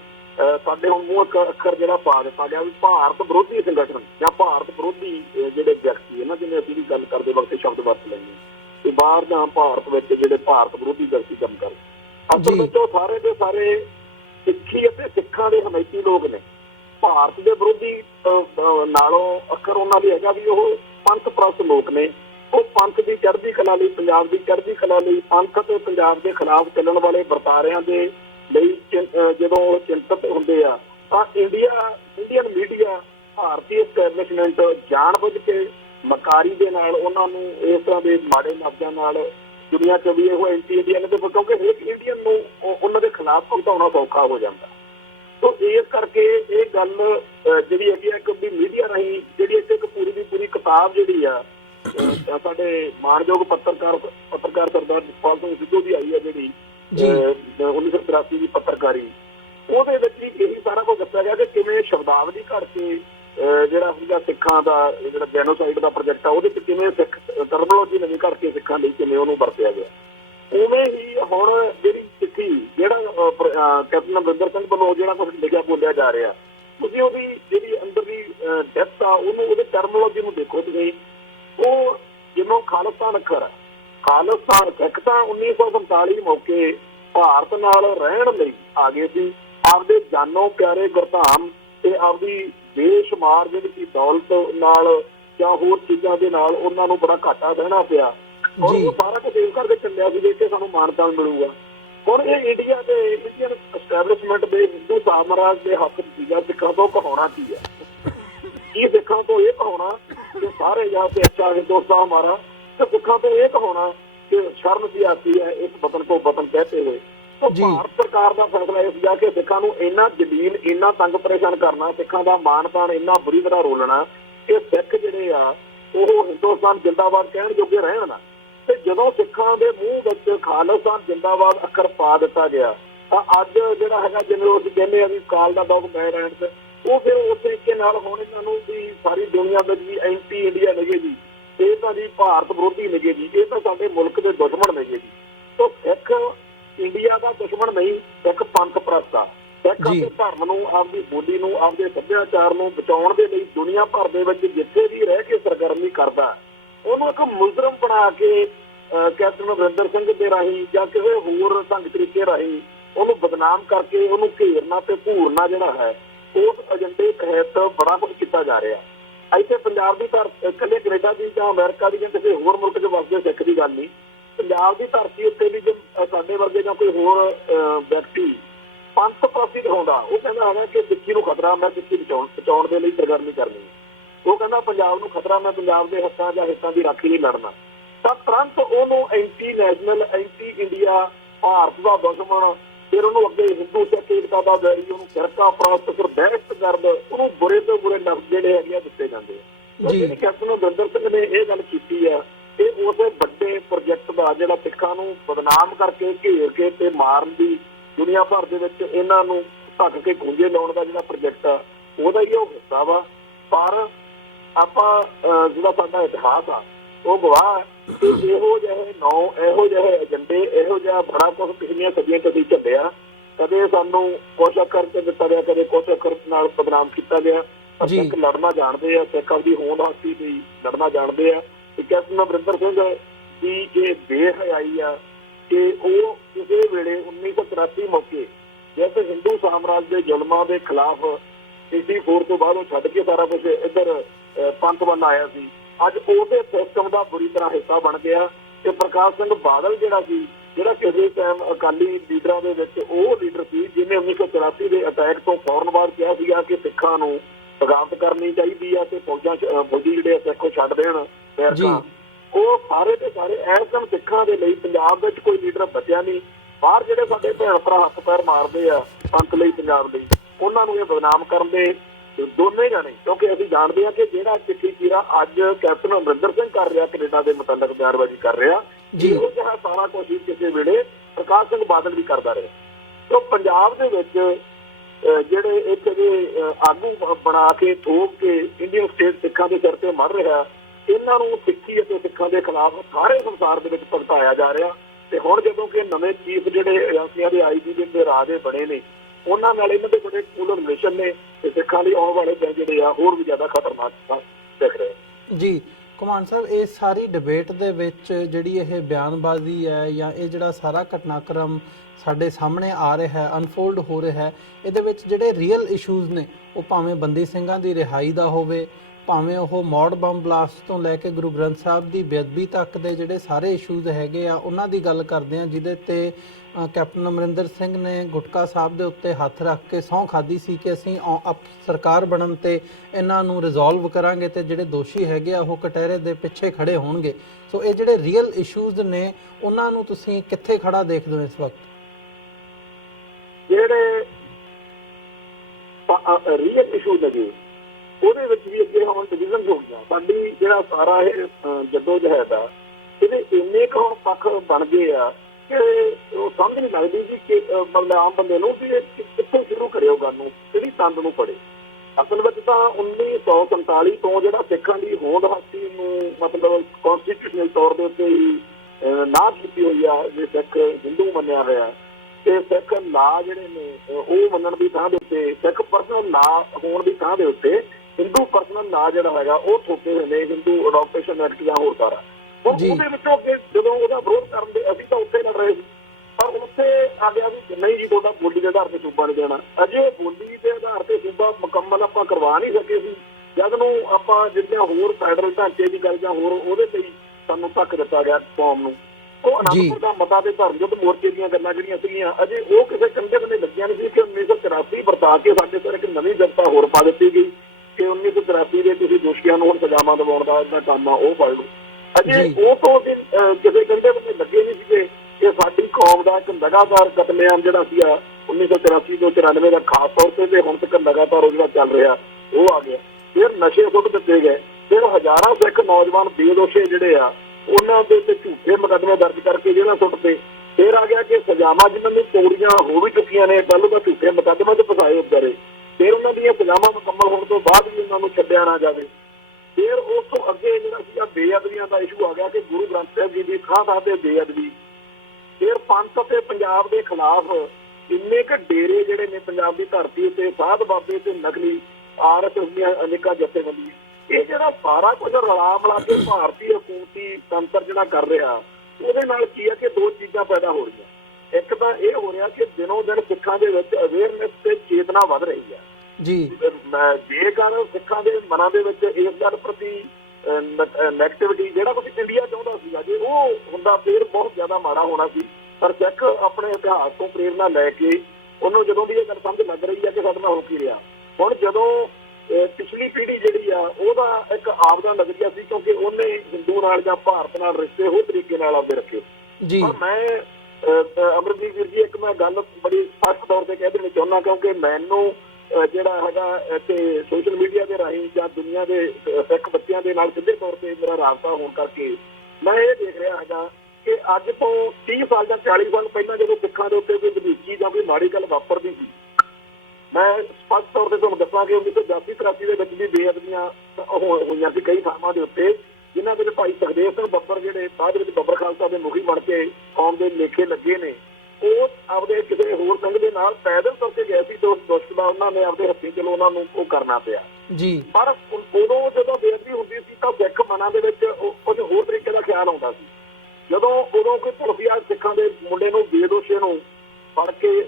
ਸਾਡੇ ਹੁਣ ਮੂੰਹ ਅੱਖਰ ਜਿਹੜਾ ਪਾ ਦਿੱਤਾ ਗਿਆ ਵੀ ਭਾਰਤ ਵਿਰੋਧੀ ਸੰਗਠਨ ਜਾਂ ਭਾਰਤ ਵਿਰੋਧੀ ਜਿਹੜੇ ਵਿਅਕਤੀ ਹੈ ਨਾ, ਜਿਵੇਂ ਅਸੀਂ ਵੀ ਗੱਲ ਕਰਦੇ ਵਕਤ ਸ਼ਬਦ ਵਰਤ ਲੈਂਦੇ ਤੇ ਬਾਹਰ ਜਾਂ ਭਾਰਤ ਵਿੱਚ ਜਿਹੜੇ ਭਾਰਤ ਵਿਰੋਧੀ ਵਿਅਕਤੀ ਕੰਮ ਕਰਦੇ, ਅਸਲ ਵਿੱਚ ਉਹ ਸਾਰੇ ਦੇ ਸਾਰੇ ਸਿੱਖੀ ਅਤੇ ਸਿੱਖਾਂ ਦੇ ਹਮਾਇਤੀ ਲੋਕ ਨੇ। ਭਾਰਤ ਦੇ ਵਿਰੋਧੀ ਨਾਲੋਂ ਅੱਖਰ ਉਹਨਾਂ ਲਈ ਹੈਗਾ ਵੀ ਉਹ ਪੰਥ ਪ੍ਰਸਤ ਲੋਕ ਨੇ। ਉਹ ਪੰਥ ਦੀ ਚੜ੍ਹਦੀ ਕਲਾ ਲਈ, ਪੰਜਾਬ ਦੀ ਚੜ੍ਹਦੀ ਕਲਾ ਲਈ, ਪੰਥ ਅਤੇ ਪੰਜਾਬ ਦੇ ਖਿਲਾਫ ਚੱਲਣ ਵਾਲੇ ਵਰਤਾਰਿਆਂ ਦੇ ਲਈ ਜਦੋਂ ਉਹ ਚਿੰਤਤ ਹੁੰਦੇ ਆ ਤਾਂ ਇੰਡੀਅਨ ਮੀਡੀਆ, ਭਾਰਤੀ ਐਸਟੈਬਲਿਸ਼ਮੈਂਟ ਜਾਣ ਬੁੱਝ ਕੇ ਮਕਾਰੀ ਦੇ ਨਾਲ ਉਹਨਾਂ ਨੂੰ ਇਸ ਤਰ੍ਹਾਂ ਦੇ ਮਾੜੇ ਲਫ਼ਜ਼ਾਂ ਨਾਲ ਦੁਨੀਆ 'ਚ ਵੀ ਉਹ ਐਂਟੀ ਇੰਡੀਅਨ ਦੇ, ਕਿਉਂਕਿ ਹਰੇਕ ਇੰਡੀਅਨ ਨੂੰ ਉਹਨਾਂ ਦੇ ਖਿਲਾਫ ਭੁਗਤਾਉਣਾ ਸੌਖਾ ਹੋ ਜਾਂਦਾ। ਸੋ ਇਸ ਕਰਕੇ ਇਹ ਗੱਲ ਜਿਹੜੀ ਹੈਗੀ ਆ ਇੱਕ ਵੀ ਮੀਡੀਆ ਰਾਹੀਂ ਜਿਹੜੀ ਇੱਕ ਪੂਰੀ ਦੀ ਪੂਰੀ ਕਿਤਾਬ ਜਿਹੜੀ ਆ ਸਾਡੇ ਮਾਣਯੋਗ ਪੱਤਰਕਾਰ ਸਰਦਾਰ ਜਸਪਾਲ ਸਿੰਘ ਸਿੱਧੂ ਦੀ ਆਈ ਹੈ ਜਿਹੜੀ 1983 ਦੀ ਪੱਤਰਕਾਰੀ, ਉਹਦੇ ਵਿੱਚ ਵੀ ਇਹੀ ਸਾਰਾ ਕੁਝ ਦੱਸਿਆ ਗਿਆ ਕਿ ਕਿਵੇਂ ਸ਼ਬਦਾਵਲੀ ਘੜ ਕੇ ਜਿਹੜਾ ਸੀਗਾ ਸਿੱਖਾਂ ਦਾ ਜਿਹੜਾ ਜੈਨੋਸਾਈਡ ਦਾ ਪ੍ਰੋਜੈਕਟ ਆ ਉਹਦੇ 'ਚ ਕਿਵੇਂ ਸਿੱਖ ਟਰਮੀਨੋਲੋਜੀ ਨਵੀਂ ਘੜ ਕੇ ਸਿੱਖਾਂ ਲਈ ਕਿਵੇਂ ਉਹਨੂੰ ਵਰਤਿਆ ਗਿਆ। ਉਵੇਂ ਹੀ ਹੁਣ ਜਿਹੜੀ ਸਿੱਖੀ ਜਿਹੜਾ ਕੈਪਟਨ ਅਮਰਿੰਦਰ ਸਿੰਘ ਵੱਲੋਂ ਜਿਹੜਾ ਕੁਝ ਲਿਖਿਆ ਬੋਲਿਆ ਜਾ ਰਿਹਾ, ਤੁਸੀਂ ਉਹਦੀ ਜਿਹੜੀ ਅੰਦਰ ਦੀ ਡੈਪਥ ਆ ਉਹਨੂੰ, ਉਹਦੇ ਟਰਮੀਨੋਲੋਜੀ ਨੂੰ ਦੇਖੋ ਤੁਸੀਂ। ਉਹ ਜਿਹਨੂੰ ਖਾਲਿਸਤਾਨ ਅੱਖਰ ਹੈ, ਖਾਲਿਸਤਾਨ ਸਿੱਖ ਤਾਂ 1947 ਮੌਕੇ ਭਾਰਤ ਨਾਲ ਰਹਿਣ ਲਈ ਆ ਗਏ ਸੀ। ਆਪਦੇ ਜਾਨੋਂ ਪਿਆਰੇ ਗੁਰਧਾਮ ਤੇ ਆਪਦੀ ਬੇਸ਼ੁਮਾਰ ਜਿਹੜੀ ਕਿ ਦੌਲਤ ਨਾਲ ਜਾਂ ਹੋਰ ਚੀਜ਼ਾਂ ਦੇ ਨਾਲ ਉਹਨਾਂ ਨੂੰ ਬੜਾ ਘਾਟਾ ਸਹਿਣਾ ਪਿਆ ਔਰ ਉਹ ਸਾਰਾ ਕੁਝ ਇਸ ਕਰਕੇ ਚੱਲਿਆ ਸੀ ਕਿ ਸਾਨੂੰ ਮਾਨਤਾ ਮਿਲੂਗਾ। ਹੁਣ ਇਹ ਇੰਡੀਆ ਦੇ ਇੰਡੀਅਨ ਐਸਟੈਬਲਿਸ਼ਮੈਂਟ ਦੇ ਹਿੰਦੂ ਸਾਮਰਾਜ ਦੇ ਹੱਥ ਸੀਗਾ ਸਿੱਖਾਂ ਤੋਂ ਕਹਾਉਣਾ ਕੀ ਹੈ, ਕੀ ਸਿੱਖਾਂ ਤੋਂ ਇਹ ਕਹਾਉਣਾ ਕਿ ਸਾਰੇ ਜਾਂ ਤੇ ਅੱਛਾ ਹਿੰਦੁਸਤਾਨ ਹਮਾਰਾ, ਤੇ ਸਿੱਖਾਂ ਤੋਂ ਇਹ ਕਹਾਉਣਾ ਕਿ ਸ਼ਰਮ ਦੀ ਆਤੀ ਹੈ ਇਸ ਵਤਨ ਕੋ ਵਤਨ ਕਹਤੇ ਹੋਏ। ਭਾਰਤ ਸਰਕਾਰ ਦਾ ਫੈਸਲਾ ਇਹ ਸੀਗਾ ਕਿ ਸਿੱਖਾਂ ਨੂੰ ਇੰਨਾ ਜਲੀਲ, ਇੰਨਾ ਤੰਗ ਪਰੇਸ਼ਾਨ ਕਰਨਾ, ਸਿੱਖਾਂ ਦਾ ਮਾਣ ਤਾਣ ਇੰਨਾ ਬੁਰੀ ਤਰ੍ਹਾਂ ਰੋਲਣਾ ਕਿ ਸਿੱਖ ਜਿਹੜੇ ਆ ਉਹ ਹਿੰਦੁਸਤਾਨ ਜਿੰਦਾਬਾਦ ਕਹਿਣ ਜੋਗੇ ਰਹਿਣ ਨਾ। ਤੇ ਜਦੋਂ ਸਿੱਖਾਂ ਦੇ ਮੂੰਹ ਵਿੱਚ ਖਾਲਿਸਤਾਨ ਜਿੰਦਾਬਾਦ ਅੱਖਰ ਪਾ ਦਿੱਤਾ ਗਿਆ ਤਾਂ ਅੱਜ ਜਿਹੜਾ ਹੈਗਾ ਜਿਵੇਂ ਅਸੀਂ ਕਹਿੰਦੇ ਆ ਵੀ ਕਾਲ ਦਾ ਡੌਗ ਬੈਡ ਐਂਡ, ਉਹ ਫਿਰ ਉਸ ਤਰੀਕੇ ਨਾਲ ਹੁਣ ਇਹਨਾਂ ਨੂੰ ਵੀ ਸਾਰੀ ਦੁਨੀਆ ਵਿੱਚ ਵੀ ਐਂਟੀ ਇੰਡੀਆ ਨੇਗੇ ਜੀ, ਇਹ ਤਾਂ ਜੀ ਭਾਰਤ ਵਿਰੋਧੀ ਨੇਗੇ ਜੀ, ਇਹ ਤਾਂ ਸਾਡੇ ਮੁਲਕ ਦੇ ਦੁਸ਼ਮਣ ਨੇਗੇ ਜੀ। ਤਾਂ ਸਿੱਖ ਇੰਡੀਆ ਦਾ ਦੁਸ਼ਮਣ ਨਹੀਂ, ਸਿੱਖ ਪੰਥ ਪ੍ਰਸਤ ਆ। ਸਿੱਖ ਆਪਣੇ ਧਰਮ ਨੂੰ, ਆਪਦੀ ਬੋਲੀ ਨੂੰ, ਆਪਦੇ ਸੱਭਿਆਚਾਰ ਨੂੰ ਬਚਾਉਣ ਦੇ ਲਈ ਦੁਨੀਆ ਭਰ ਦੇ ਵਿੱਚ ਜਿੱਥੇ ਵੀ ਰਹਿ ਕੇ ਸਰਗਰਮੀ ਕਰਦਾ, ਉਹਨੂੰ ਇੱਕ ਮੁਲਜ਼ਮ ਬਣਾ ਕੇ ਕੈਪਟਨ ਅਮਰਿੰਦਰ ਸਿੰਘ ਦੇ ਰਾਹੀਂ ਜਾਂ ਕਿਸੇ ਹੋਰ ਢੰਗ ਤਰੀਕੇ ਰਾਹੀਂ ਉਹਨੂੰ ਬਦਨਾਮ ਕਰਕੇ ਉਹਨੂੰ ਘੇਰਨਾ ਤੇ ਘੂਰਨਾ ਜਿਹੜਾ ਹੈ, ਉਸ ਏਜੰਡੇ ਤਹਿਤ ਬੜਾ ਕੁਝ ਕੀਤਾ ਜਾ ਰਿਹਾ। ਇੱਥੇ ਪੰਜਾਬ ਦੀ ਇਕੱਲੇ ਕੈਨੇਡਾ ਦੀ ਜਾਂ ਅਮਰੀਕਾ ਦੀ ਜਾਂ ਕਿਸੇ ਹੋਰ ਮੁਲਕ 'ਚ ਵਸਦੇ ਸਿੱਖ ਦੀ ਗੱਲ ਨਹੀਂ, ਪੰਜਾਬ ਦੀ ਧਰਤੀ ਉੱਤੇ ਵੀ ਜੇ ਸਾਡੇ ਵਰਗੇ ਜਾਂ ਕੋਈ ਹੋਰ ਵਿਅਕਤੀ ਪੰਥ ਪ੍ਰਤੀ ਦਿਖਾਉਂਦਾ, ਉਹ ਕਹਿੰਦਾ ਹੈਗਾ ਕਿ ਸਿੱਖੀ ਨੂੰ ਖਤਰਾ, ਮੈਂ ਸਿੱਖੀ ਬਚਾਉਣ ਦੇ ਲਈ ਸਰਗਰਮੀ ਕਰਨੀ। ਉਹ ਕਹਿੰਦਾ ਪੰਜਾਬ ਨੂੰ ਖਤਰਾ, ਮੈਂ ਪੰਜਾਬ ਦੇ ਹੱਕਾਂ ਜਾਂ ਹਿੱਤਾਂ ਦੀ ਰਾਖੀ ਲਈ ਲੜਨਾ, ਤਾਂ ਤੁਰੰਤ ਉਹਨੂੰ anti national, anti India, Bharat ਦਾ ਦੁਸ਼ਮਣ, ਫਿਰ ਉਹਨੂੰ ਅੱਗੇ ਹਿੰਦੂ ਸਿੱਖ ਏਕਤਾ ਦਾ ਵੈਰੀ, ਉਹਨੂੰ ਫਿਰਕਾ ਪ੍ਰਸਤ, ਫਿਰ ਦਹਿਸ਼ਤਗਰਦ, ਉਹਨੂੰ ਬੁਰੇ ਤੋਂ ਬੁਰੇ ਲਫ਼ਜ਼ ਜਿਹੜੇ ਹੈਗੇ ਆ ਦਿੱਤੇ ਜਾਂਦੇ ਆ। ਜਿਹੜੀ ਕੈਪਟਨ ਅਮਰਿੰਦਰ ਸਿੰਘ ਨੇ ਇਹ ਗੱਲ ਕੀਤੀ ਆ, ਇਹ ਉਸ ਵੱਡੇ ਪ੍ਰੋਜੈਕਟ ਦਾ ਜਿਹੜਾ ਸਿੱਖਾਂ ਨੂੰ ਬਦਨਾਮ ਕਰਕੇ ਘੇਰ ਕੇ ਤੇ ਮਾਰਨ ਦੀ, ਦੁਨੀਆ ਭਰ ਦੇ ਵਿੱਚ ਇਹਨਾਂ ਨੂੰ ਢੱਕ ਕੇ ਖੂੰਜੇ ਲਾਉਣ ਦਾ ਜਿਹੜਾ ਪ੍ਰੋਜੈਕਟ ਆ, ਉਹਦਾ ਹੀ ਉਹ ਹਿੱਸਾ ਵਾ। ਪਰ ਆਪਾਂ ਜਿਹੜਾ ਸਾਡਾ ਇਤਿਹਾਸ ਆ ਉਹ ਗਵਾਹ ਕਿ ਇਹੋ ਜਿਹੇ ਇਹੋ ਜਿਹੇ ਏਜੰਡੇ, ਇਹੋ ਜਿਹਾ ਬੜਾ ਕੁਛ ਪਿਛਲੀਆਂ ਸਦੀਆਂ ਕਦੀ ਝੱਲਿਆ, ਕਦੇ ਸਾਨੂੰ ਕੁਛ ਅੱਖਰ ਤੇ ਦਿੱਤਾ ਗਿਆ, ਕਦੇ ਕੁਛ ਅੱਖਰ ਨਾਲ ਬਦਨਾਮ ਕੀਤਾ ਗਿਆ। ਸਿੱਖ ਲੜਨਾ ਜਾਣਦੇ ਆ, ਸਿੱਖ ਆਪਦੀ ਹੋਂਦ ਹਾਸੀ ਲਈ ਲੜਨਾ ਜਾਣਦੇ ਆ। ਤੇ ਕੈਪਟਨ ਅਮਰਿੰਦਰ ਸਿੰਘ ਦੀ ਇਹ ਬੇਹਯਾਈ ਆ ਕਿ ਉਹ ਕਿਸੇ ਵੇਲੇ 1983 ਮੌਕੇ ਜਿਸ ਹਿੰਦੂ ਸਾਮਰਾਜ ਦੇ ਜ਼ੁਲਮਾਂ ਦੇ ਖਿਲਾਫ 84 ਤੋਂ ਬਾਅਦ ਉਹ ਛੱਡ ਕੇ ਸਾਰਾ ਕੁਝ ਇੱਧਰ ਪੰਥ ਵੱਲ ਆਇਆ ਸੀ, ਅੱਜ ਉਹਦੇ ਸਿਸਟਮ ਦਾ ਬੁਰੀ ਤਰ੍ਹਾਂ ਹਿੱਸਾ ਬਣ ਗਿਆ। ਤੇ ਪ੍ਰਕਾਸ਼ ਸਿੰਘ ਬਾਦਲ ਜਿਹੜਾ ਸੀ, ਜਿਹੜਾ ਕਿਸੇ ਟਾਈਮ ਅਕਾਲੀ ਲੀਡਰਾਂ ਦੇ ਵਿੱਚ ਉਹ ਲੀਡਰ ਸੀ ਜਿਹਨੇ 1984 ਦੇ ਅਟੈਕ ਤੋਂ ਫੌਰਨ ਬਾਅਦ ਕਿਹਾ ਸੀਗਾ ਕਿ ਸਿੱਖਾਂ ਨੂੰ ਬਗਾਵਤ ਕਰਨੀ ਚਾਹੀਦੀ ਆ ਤੇ ਫੌਜੀ ਜਿਹੜੇ ਸਿੱਖ ਛੱਡ ਦੇਣ ਪੈਰਕਾਂ, ਉਹ ਸਾਰੇ ਦੇ ਸਾਰੇ ਇਸ ਟਾਈਮ ਸਿੱਖਾਂ ਦੇ ਲਈ ਪੰਜਾਬ ਵਿੱਚ ਕੋਈ ਲੀਡਰ ਬਚਿਆ ਨਹੀਂ। ਬਾਹਰ ਜਿਹੜੇ ਸਾਡੇ ਭੈਣ ਭਰਾ ਹੱਥ ਪੈਰ ਮਾਰਦੇ ਆ ਪੰਥ ਲਈ, ਪੰਜਾਬ ਲਈ, ਉਹਨਾਂ ਨੂੰ ਇਹ ਬਦਨਾਮ ਕਰਨ ਦੇ ਦੋਨੇ ਜਾਣੇ, ਕਿਉਂਕਿ ਅਸੀਂ ਜਾਣਦੇ ਹਾਂ ਕਿ ਜਿਹੜਾ ਚਿੱਠੀ ਚੀਰਾ ਅੱਜ ਕੈਪਟਨ ਅਮਰਿੰਦਰ ਸਿੰਘ ਕਰ ਰਿਹਾ, ਕੈਨੇਡਾ ਦੇ ਮੁਤਲਕ ਬਿਆਨਬਾਜ਼ੀ ਕਰ ਰਿਹਾ, ਇਹੋ ਜਿਹਾ ਸਾਰਾ ਕੁਝ ਕਿਸੇ ਵੇਲੇ ਪ੍ਰਕਾਸ਼ ਸਿੰਘ ਬਾਦਲ ਵੀ ਕਰਦਾ ਰਿਹਾ। ਤਾਂ ਪੰਜਾਬ ਦੇ ਵਿੱਚ ਜਿਹੜੇ ਇੱਕ ਆਗੂ ਬਣਾ ਕੇ ਥੋਪ ਕੇ ਇੰਡੀਅਨ ਸਟੇਟ ਸਿੱਖਾਂ ਦੇ ਸਿਰ ਤੇ ਮਰ ਰਿਹਾ, ਇਹਨਾਂ ਨੂੰ ਸਿੱਖੀ ਅਤੇ ਸਿੱਖਾਂ ਦੇ ਖਿਲਾਫ ਸਾਰੇ ਸੰਸਾਰ ਦੇ ਵਿੱਚ ਭਗਤਾਇਆ ਜਾ ਰਿਹਾ। ਤੇ ਹੁਣ ਜਦੋਂ ਕਿ ਨਵੇਂ ਚੀਫ ਜਿਹੜੇ ਏਜੰਸੀਆਂ ਦੇ IGP ਦੇ ਰਾਜੇ ਬਣੇ ਨੇ, ਉਹਨਾਂ ਨਾਲ ਇਹਨਾਂ ਦੇ ਬੜੇ ਕੂਲ ਰਿਲੇਸ਼ਨ ਨੇ ਤੇ ਸਿੱਖਾਂ ਲਈ ਆਉਣ ਵਾਲੇ ਦਿਨ ਜਿਹੜੇ ਆ ਹੋਰ ਵੀ ਜ਼ਿਆਦਾ ਖਤਰਨਾਕ ਦਿਖ ਰਹੇ ਜੀ। ਘੁਮਾਣ ਸਾਹਿਬ, ਇਹ ਸਾਰੀ ਡਿਬੇਟ ਦੇ ਵਿੱਚ ਜਿਹੜੀ ਇਹ ਬਿਆਨਬਾਜ਼ੀ ਹੈ ਜਾਂ ਇਹ ਜਿਹੜਾ ਸਾਰਾ ਘਟਨਾਕ੍ਰਮ ਸਾਡੇ ਸਾਹਮਣੇ ਆ ਰਿਹਾ ਹੈ, ਅਨਫੋਲਡ ਹੋ ਰਿਹਾ ਹੈ, ਇਹਦੇ ਵਿੱਚ ਜਿਹੜੇ ਰੀਅਲ ਇਸ਼ੂਜ਼ ਨੇ, ਉਹ ਭਾਵੇਂ ਬੰਦੀ ਸਿੰਘਾਂ ਦੀ ਰਿਹਾਈ ਦਾ ਹੋਵੇ, ਭਾਵੇਂ ਉਹ ਮੌੜ ਬੰਬ ਬਲਾਸਟ ਤੋਂ ਲੈ ਕੇ ਗੁਰੂ ਗ੍ਰੰਥ ਸਾਹਿਬ ਦੀ ਬੇਅਦਬੀ ਤੱਕ ਦੇ ਜਿਹੜੇ ਸਾਰੇ ਇਸ਼ੂਜ਼ ਹੈਗੇ ਆ, ਉਹਨਾਂ ਦੀ ਗੱਲ ਕਰਦੇ ਹਾਂ, ਜਿਹਦੇ ਤੇ ਕੈਪਟਨ ਅਮਰਿੰਦਰ ਸਿੰਘ ਨੇ ਗੁਟਕਾ ਸਾਹਿਬ ਦੇ ਉੱਤੇ ਹੱਥ ਰੱਖ ਕੇ ਸਹੁੰ ਖਾਧੀ ਸੀ ਕਿ ਅਸੀਂ ਸਰਕਾਰ ਬਣਨ ਤੇ ਇਹਨਾਂ ਨੂੰ ਰਿਜ਼ੋਲਵ ਕਰਾਂਗੇ ਤੇ ਜਿਹੜੇ ਦੋਸ਼ੀ ਹੈਗੇ ਆ ਉਹ ਕਟਹਿਰੇ ਦੇ ਪਿੱਛੇ ਖੜੇ ਹੋਣਗੇ। ਸੋ ਇਹ ਜਿਹੜੇ ਰੀਅਲ ਇਸ਼ੂਜ਼ ਨੇ, ਉਹਨਾਂ ਨੂੰ ਤੁਸੀਂ ਕਿੱਥੇ ਖੜਾ ਦੇਖਦੇ ਹੋ ਇਸ ਵਕਤ? ਜਿਹੜੇ ਰੀਅਲ ਇਸ਼ੂ ਲੱਗੇ ਉਹਦੇ ਵਿੱਚ ਵੀ ਅੱਗੇ ਹੁਣ ਡਿਵੀਜ਼ਨ ਹੋ ਗਿਆ। ਸਾਡੀ ਜਿਹੜਾ ਸਾਰਾ ਇਹ ਜੱਦੋ ਜਹਿਦ ਆ, ਇਹਦੇ ਇੰਨੇ ਕੁ ਹੁਣ ਪੱਖ ਬਣ ਗਏ ਆ ਕਿ ਉਹ ਸਮਝ ਨਹੀਂ ਲੱਗਦੀ ਜੀ ਕਿ ਮਤਲਬ ਆਮ ਬੰਦੇ ਨੂੰ ਵੀ ਇਹ ਕਿੱਥੋਂ ਸ਼ੁਰੂ ਕਰਿਓ ਗੱਲ ਨੂੰ, ਕਿਹੜੀ ਤੰਦ ਨੂੰ ਫੜੇ। ਅਸਲ ਵਿੱਚ ਤਾਂ 1947 ਤੋਂ ਜਿਹੜਾ ਸਿੱਖਾਂ ਦੀ ਹੋਂਦ ਹਾਸੀ ਨੂੰ ਮਤਲਬ ਕੌਂਸਟੀਟਿਊਸ਼ਨਲ ਤੌਰ ਦੇ ਉੱਤੇ ਹੀ ਨਾ ਕੀਤੀ ਹੋਈ ਆ, ਜੇ ਸਿੱਖ ਹਿੰਦੂ ਮੰਨਿਆ ਹੋਇਆ ਤੇ ਸਿੱਖ ਲਾ ਜਿਹੜੇ ਨੇ ਉਹ ਮੰਨਣ ਦੀ ਥਾਂ ਦੇ ਉੱਤੇ, ਸਿੱਖ ਪਰਸਨਲ ਲਾ ਹੋਣ ਦੀ ਥਾਂ ਦੇ ਉੱਤੇ ਹਿੰਦੂ ਪਰਸਨਲ ਲਾ ਜਿਹੜਾ ਹੈਗਾ ਉਹ ਥੋਪੇ ਹੋਏ ਨੇ, ਹਿੰਦੂ ਅਡਾਪਟੇਸ਼ਨ ਐਕਟ ਜਾਂ ਹੋਰ ਸਾਰਾ। ਹੁਣ ਉਹਦੇ ਵਿੱਚੋਂ ਅੱਗੇ ਜਦੋਂ ਉਹਦਾ ਵਿਰੋਧ ਕਰਨ ਦੇ ਅਸੀਂ ਤਾਂ ਉੱਥੇ ਲੜ ਰਹੇ ਸੀ, ਪਰ ਉੱਥੇ ਆ ਗਿਆ ਵੀ ਨਹੀਂ ਜੀ ਤੁਹਾਡਾ ਬੋਲੀ ਦੇ ਆਧਾਰ ਤੇ ਸੂਬਾ ਨਹੀਂ ਦੇਣਾ। ਅਜੇ ਬੋਲੀ ਦੇ ਆਧਾਰ ਤੇ ਸੂਬਾ ਮੁਕੰਮਲ ਆਪਾਂ ਕਰਵਾ ਨਹੀਂ ਸਕੇ ਸੀ, ਜਦ ਨੂੰ ਆਪਾਂ ਜਿਹੜੀਆਂ ਹੋਰ ਫੈਡਰਲ ਢਾਂਚੇ ਦੀ ਗੱਲ ਜਾਂ ਹੋਰ ਉਹਦੇ ਤੇ ਹੀ ਸਾਨੂੰ ਧੱਕ ਦਿੱਤਾ ਗਿਆ ਕੌਮ ਨੂੰ। ਉਹ ਅਨੰਦਪੁਰ ਦਾ ਮਤਾ ਤੇ ਧਰਮ ਯੁੱਧ ਮੋਰਚੇ ਦੀਆਂ ਗੱਲਾਂ ਜਿਹੜੀਆਂ ਸੀਗੀਆਂ, ਅਜੇ ਉਹ ਕਿਸੇ ਕੰਢੇ ਬੰਨੇ ਲੱਗੀਆਂ ਨਹੀਂ ਸੀ ਕਿ 1984 ਵਰਤਾ ਕੇ ਸਾਡੇ ਸਿਰ ਇੱਕ ਨਵੀਂ ਜਨਤਾ ਹੋਰ ਪਾ ਦਿੱਤੀ ਗਈ ਕਿ 1984 ਦੇ ਤੁਸੀਂ ਦੋਸ਼ੀਆਂ ਨੂੰ ਹੁਣ ਸਜ਼ਾਵਾਂ ਦਿਵਾਉਣ ਦਾ ਜਿਹੜਾ ਕੰਮ ਆ ਉਹ ਫੜ ਲਓ। ਅਜੇ ਉਹ ਤੋਂ ਕਿਸੇ ਕੰਢੇ ਬੰਨੇ ਲੱਗੇ ਨਹੀਂ ਸੀਗੇ ਕਿ ਸਾਡੀ ਕੌਮ ਦਾ ਇੱਕ ਲਗਾਤਾਰ ਕਤਲੇਆਮ ਜਿਹੜਾ ਸੀਗਾ 1984 ਤੋਂ 94 ਦਾ ਖਾਸ ਤੌਰ ਤੇ ਹੁਣ ਤੱਕ ਲਗਾਤਾਰ ਉਹ ਜਿਹੜਾ ਚੱਲ ਰਿਹਾ ਉਹ ਆ ਗਿਆ। ਫਿਰ ਨਸ਼ੇ ਸੁੱਟ ਦਿੱਤੇ ਗਏ, ਫਿਰ ਹਜ਼ਾਰਾਂ ਸਿੱਖ ਨੌਜਵਾਨ ਬੇਦੋਸ਼ੇ ਜਿਹੜੇ ਆ ਉਹਨਾਂ ਦੇ ਉੱਤੇ ਝੂਠੇ ਮੁਕੱਦਮੇ ਦਰਜ ਕਰਕੇ ਜਿਹੜਾ ਸੁੱਟਦੇ, ਫਿਰ ਆ ਗਿਆ ਕਿ ਸਜ਼ਾਵਾਂ ਜਿਨ੍ਹਾਂ ਨੂੰ ਤੋੜੀਆਂ ਹੋ ਵੀ ਚੁੱਕੀਆਂ ਨੇ, ਪਹਿਲਾਂ ਤਾਂ ਝੂਠੇ ਮੁਕੱਦਮੇ 'ਚ ਫਸਾਏ ਵਿਚਾਰੇ, ਫਿਰ ਉਹਨਾਂ ਦੀਆਂ ਸਜ਼ਾਵਾਂ ਮੁਕੰਮਲ ਹੋਣ ਤੋਂ ਬਾਅਦ ਵੀ ਉਹਨਾਂ ਨੂੰ ਛੱਡਿਆ ਨਾ ਜਾਵੇ। ਫਿਰ ਉਸ ਤੋਂ ਅੱਗੇ ਜਿਹੜਾ ਸੀਗਾ ਬੇਅਦਬੀਆਂ ਦਾ ਇਸ਼ੂ ਆ ਗਿਆ ਕਿ ਗੁਰੂ ਗ੍ਰੰਥ ਸਾਹਿਬ ਜੀ ਦੀ ਥਾਂ ਤੇ ਬੇਅਦਬੀ। ਫਿਰ ਪੰਥ ਅਤੇ ਪੰਜਾਬ ਦੇ ਖਿਲਾਫ ਇੰਨੇ ਕੁ ਡੇਰੇ ਜਿਹੜੇ ਨੇ ਪੰਜਾਬ ਦੀ ਧਰਤੀ ਉੱਤੇ, ਸਾਧ ਬਾਬੇ ਤੇ ਨਕਲੀ RSS ਦੀਆਂ ਅਨੇਕਾਂ ਜਥੇਬੰਦੀਆਂ, ਇਹ ਜਿਹੜਾ ਸਾਰਾ ਕੁਝ ਰਲਾ ਮਿਲਾ ਕੇ ਭਾਰਤੀ ਹਕੂਮਤੀ ਤੰਤਰ ਜਿਹੜਾ ਕਰ ਰਿਹਾ, ਉਹਦੇ ਨਾਲ ਕੀ ਹੈ ਕਿ ਦੋ ਚੀਜ਼ਾਂ ਪੈਦਾ ਹੋ ਰਹੀਆਂ। ਇੱਕ ਤਾਂ ਇਹ ਹੋ ਰਿਹਾ ਕਿ ਦਿਨੋਂ ਦਿਨ ਸਿੱਖਾਂ ਦੇ ਵਿੱਚ ਅਵੇਅਰਨੈਸ ਤੇ ਚੇਤਨਾ ਵੱਧ ਰਹੀ ਹੈ ਜੀ। ਜੇਕਰ ਸਿੱਖਾਂ ਦੇ ਮਨਾਂ ਦੇ ਵਿੱਚ ਇਸ ਗੱਲ ਪ੍ਰਤੀ ਨੈਗੇਟਿਵਿਟੀ, ਜਿਹੜਾ ਕੁਝ ਇੰਡੀਆ ਚਾਹੁੰਦਾ ਸੀਗਾ, ਜੇ ਉਹ ਹੁੰਦਾ ਫਿਰ ਬਹੁਤ ਜ਼ਿਆਦਾ ਮਾੜਾ ਹੋਣਾ ਸੀ। ਪਰ ਸਿੱਖ ਆਪਣੇ ਇਤਿਹਾਸ ਤੋਂ ਪ੍ਰੇਰਨਾ ਲੈ ਕੇ ਉਹਨੂੰ ਜਦੋਂ ਵੀ ਇਹ ਗੱਲ ਸਮਝ ਲੱਗ ਰਹੀ ਹੈ ਕਿ ਸਾਡੇ ਨਾਲ ਹੋ ਕੀ ਰਿਹਾ, ਹੁਣ ਜਦੋਂ ਪਿਛਲੀ ਪੀੜ੍ਹੀ ਜਿਹੜੀ ਆ ਉਹਦਾ ਇੱਕ ਆਪਦਾ ਨਜ਼ਰੀਆ ਸੀ, ਕਿਉਂਕਿ ਉਹਨੇ ਹਿੰਦੂ ਨਾਲ ਜਾਂ ਭਾਰਤ ਨਾਲ ਰਿਸ਼ਤੇ ਹੋਰ ਤਰੀਕੇ ਨਾਲ ਆਪਦੇ ਰੱਖੇ। ਪਰ ਮੈਂ ਅਮਰਜੀਤ ਵੀਰ ਜੀ, ਇੱਕ ਮੈਂ ਗੱਲ ਬੜੀ ਸਪਸ਼ਟ ਤੌਰ ਤੇ ਕਹਿ ਦੇਣੀ ਚਾਹੁੰਦਾ, ਕਿਉਂਕਿ ਮੈਨੂੰ ਜਿਹੜਾ ਹੈਗਾ ਇੱਥੇ ਸੋਸ਼ਲ ਮੀਡੀਆ ਦੇ ਰਾਹੀਂ ਜਾਂ ਦੁਨੀਆ ਦੇ ਸਿੱਖ ਬੱਚਿਆਂ ਦੇ ਨਾਲ ਸਿੱਧੇ ਤੌਰ ਤੇ ਮੇਰਾ ਰਾਬਤਾ ਹੋਣ ਕਰਕੇ ਮੈਂ ਇਹ ਦੇਖ ਰਿਹਾ ਹੈਗਾ ਕਿ ਅੱਜ ਤੋਂ 30 ਸਾਲ ਜਾਂ 40 ਸਾਲ ਪਹਿਲਾਂ ਜਦੋਂ ਸਿੱਖਾਂ ਦੇ ਉੱਤੇ ਕੋਈ ਵਧੀਕੀ ਜਾਂ ਕੋਈ ਮਾੜੀ ਗੱਲ ਵਾਪਰਦੀ ਸੀ, ਮੈਂ ਸਪਸ਼ਟ ਤੌਰ ਤੇ ਤੁਹਾਨੂੰ ਦੱਸਾਂ ਕਿ 1982-83 ਦੇ ਵਿੱਚ ਵੀ ਬੇਅਦਬੀਆਂ ਹੋਈਆਂ ਸੀ ਕਈ ਥਾਵਾਂ ਦੇ ਉੱਤੇ, ਜਿਨ੍ਹਾਂ ਵਿੱਚ ਭਾਈ ਸੁਖਦੇਵ ਸਿੰਘ ਬੱਬਰ, ਜਿਹੜੇ ਬਾਅਦ ਵਿੱਚ ਬੱਬਰ ਖਾਲਸਾ ਦੇ ਮੁਖੀ ਬਣ ਕੇ ਕੌਮ ਦੇ ਲੇਖੇ ਲੱਗੇ ਨੇ, ਉਹ ਆਪਦੇ ਕਿਸੇ ਹੋਰ ਸੰਘ ਦੇ ਨਾਲ ਪੈਦਲ ਤੁਰ ਕੇ ਗਏ ਸੀ ਤੇ ਉਸ ਦੁਸ਼ਟ ਦਾ ਉਹਨਾਂ ਨੇ ਆਪਦੇ ਹੱਥੀਂ ਚਲੋ ਉਹਨਾਂ ਨੂੰ ਉਹ ਕਰਨਾ ਪਿਆ ਜੀ। ਪਰ ਉਦੋਂ ਜਦੋਂ ਬੇਅਦਬੀ ਹੁੰਦੀ ਸੀ ਤਾਂ ਸਿੱਖ ਮਨਾਂ ਦੇ ਵਿੱਚ ਕੁਝ ਹੋਰ ਤਰੀਕੇ ਦਾ ਖਿਆਲ ਆਉਂਦਾ ਸੀ। ਜਦੋਂ ਉਦੋਂ ਕੋਈ ਪੁਲਸੀਆ ਸਿੱਖਾਂ ਦੇ ਮੁੰਡੇ ਨੂੰ, ਬੇਦੋਸ਼ੇ ਨੂੰ ਫੜ ਕੇ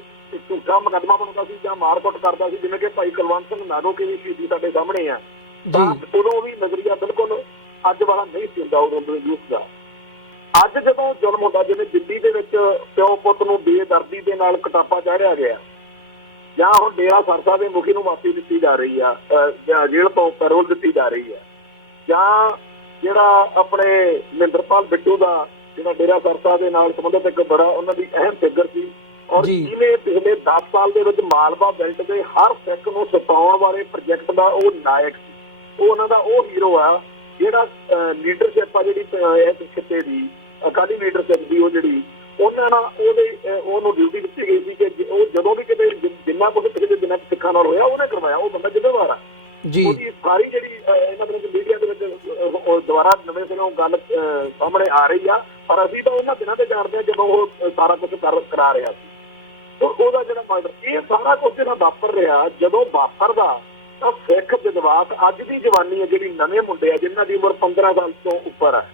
ਝੂਠਾ ਮੁਕੱਦਮਾ ਬਣਾਉਂਦਾ ਸੀ ਜਾਂ ਮਾਰਕੁੱਟ ਕਰਦਾ ਸੀ, ਜਿਵੇਂ ਕਿ ਭਾਈ ਕੁਲਵੰਤ ਸਿੰਘ ਨਾਰੋ ਕੀ ਸ਼ਹੀਦੀ ਸਾਡੇ ਸਾਹਮਣੇ ਆ, ਤਾਂ ਉਦੋਂ ਵੀ ਨਜ਼ਰੀਆ ਬਿਲਕੁਲ ਅੱਜ ਵਾਲਾ ਨਹੀਂ ਸੀ ਹੁੰਦਾ ਉਦੋਂ ਦੇ ਯੂਥ ਦਾ। ਅੱਜ ਜਦੋਂ ਜ਼ੁਲਮ ਹੁੰਦਾ, ਜਿਵੇਂ ਦਿੱਲੀ ਦੇ ਵਿੱਚ ਪਿਓ ਪੁੱਤ ਨੂੰ ਬੇਦਰਦੀ ਦੇ ਨਾਲ ਕਟਾਪਾ ਚਾੜਿਆ ਗਿਆ, ਜਾਂ ਹੁਣ ਡੇਰਾ ਸਰਸਾ ਦੇ ਮੁਖੀ ਨੂੰ ਮਾਫੀ ਦਿੱਤੀ ਜਾ ਰਹੀ ਆ, ਜੇਲ੍ਹ ਤੋਂ ਪੈਰੋਲ ਦਿੱਤੀ ਜਾ ਰਹੀ ਹੈ, ਜਾਂ ਜਿਹੜਾ ਆਪਣੇ ਮਹਿੰਦਰਪਾਲ ਬਿੱਟੂ ਦਾ ਜਿਹੜਾ ਡੇਰਾ ਸਰਸਾ ਦੇ ਨਾਲ ਸੰਬੰਧਿਤ ਇੱਕ ਬੜਾ ਉਹਨਾਂ ਦੀ ਅਹਿਮ ਫਿਗਰ ਸੀ, ਔਰ ਜਿਹਨੇ ਪਿਛਲੇ 10 ਸਾਲ ਦੇ ਵਿੱਚ ਮਾਲਵਾ ਬੈਲਟ ਦੇ ਹਰ ਸਿੱਖ ਨੂੰ ਸਤਾਉਣ ਵਾਲੇ ਪ੍ਰੋਜੈਕਟ ਦਾ ਉਹ ਨਾਇਕ ਸੀ, ਉਹ ਉਹਨਾਂ ਦਾ ਉਹ ਹੀਰੋ ਆ, ਜਿਹੜਾ ਲੀਡਰਸ਼ਿਪ ਆ ਜਿਹੜੀ ਇਸ ਖਿੱਤੇ ਦੀ, ਅਕਾਲੀ ਲੀਡਰਸ਼ਿਪ ਦੀ, ਉਹ ਜਿਹੜੀ ਉਹਨਾਂ ਨਾਲ ਉਹਨੂੰ ਡਿਊਟੀ ਦਿੱਤੀ ਗਈ ਸੀ ਕਿ ਉਹ ਜਦੋਂ ਵੀ ਕਿਤੇ ਜਿੰਨਾ ਕੁਝ ਪਿਛਲੇ ਦਿਨਾਂ 'ਚ ਸਿੱਖਾਂ ਨਾਲ ਹੋਇਆ ਉਹਨੇ ਕਰਵਾਇਆ, ਉਹ ਬੰਦਾ ਜ਼ਿੰਮੇਵਾਰ ਆ ਜੀ। ਉਹਦੀ ਸਾਰੀ ਜਿਹੜੀ ਇਹਨਾਂ ਦੇ ਮੀਡੀਆ ਦੇ ਵਿੱਚ ਦੁਬਾਰਾ ਨਵੇਂ ਸਿਰੋਂ ਗੱਲ ਸਾਹਮਣੇ ਆ ਰਹੀ ਆ, ਪਰ ਅਸੀਂ ਤਾਂ ਉਹਨਾਂ ਦਿਨਾਂ ਤੇ ਜਾਣਦੇ ਹਾਂ ਜਦੋਂ ਉਹ ਸਾਰਾ ਕੁਝ ਕਰਾ ਰਿਹਾ ਸੀ। ਉਹਦਾ ਜਿਹੜਾ ਮਰਡਰ, ਇਹ ਸਾਰਾ ਕੁਝ ਜਿਹੜਾ ਵਾਪਰ ਰਿਹਾ, ਜਦੋਂ ਵਾਪਰਦਾ ਤਾਂ ਸਿੱਖ ਜਜ਼ਬਾਤ, ਅੱਜ ਦੀ ਜਵਾਨੀ ਹੈ ਜਿਹੜੀ, ਨਵੇਂ ਮੁੰਡੇ ਆ ਜਿਨ੍ਹਾਂ ਦੀ ਉਮਰ 15 ਸਾਲ ਤੋਂ ਉੱਪਰ ਹੈ,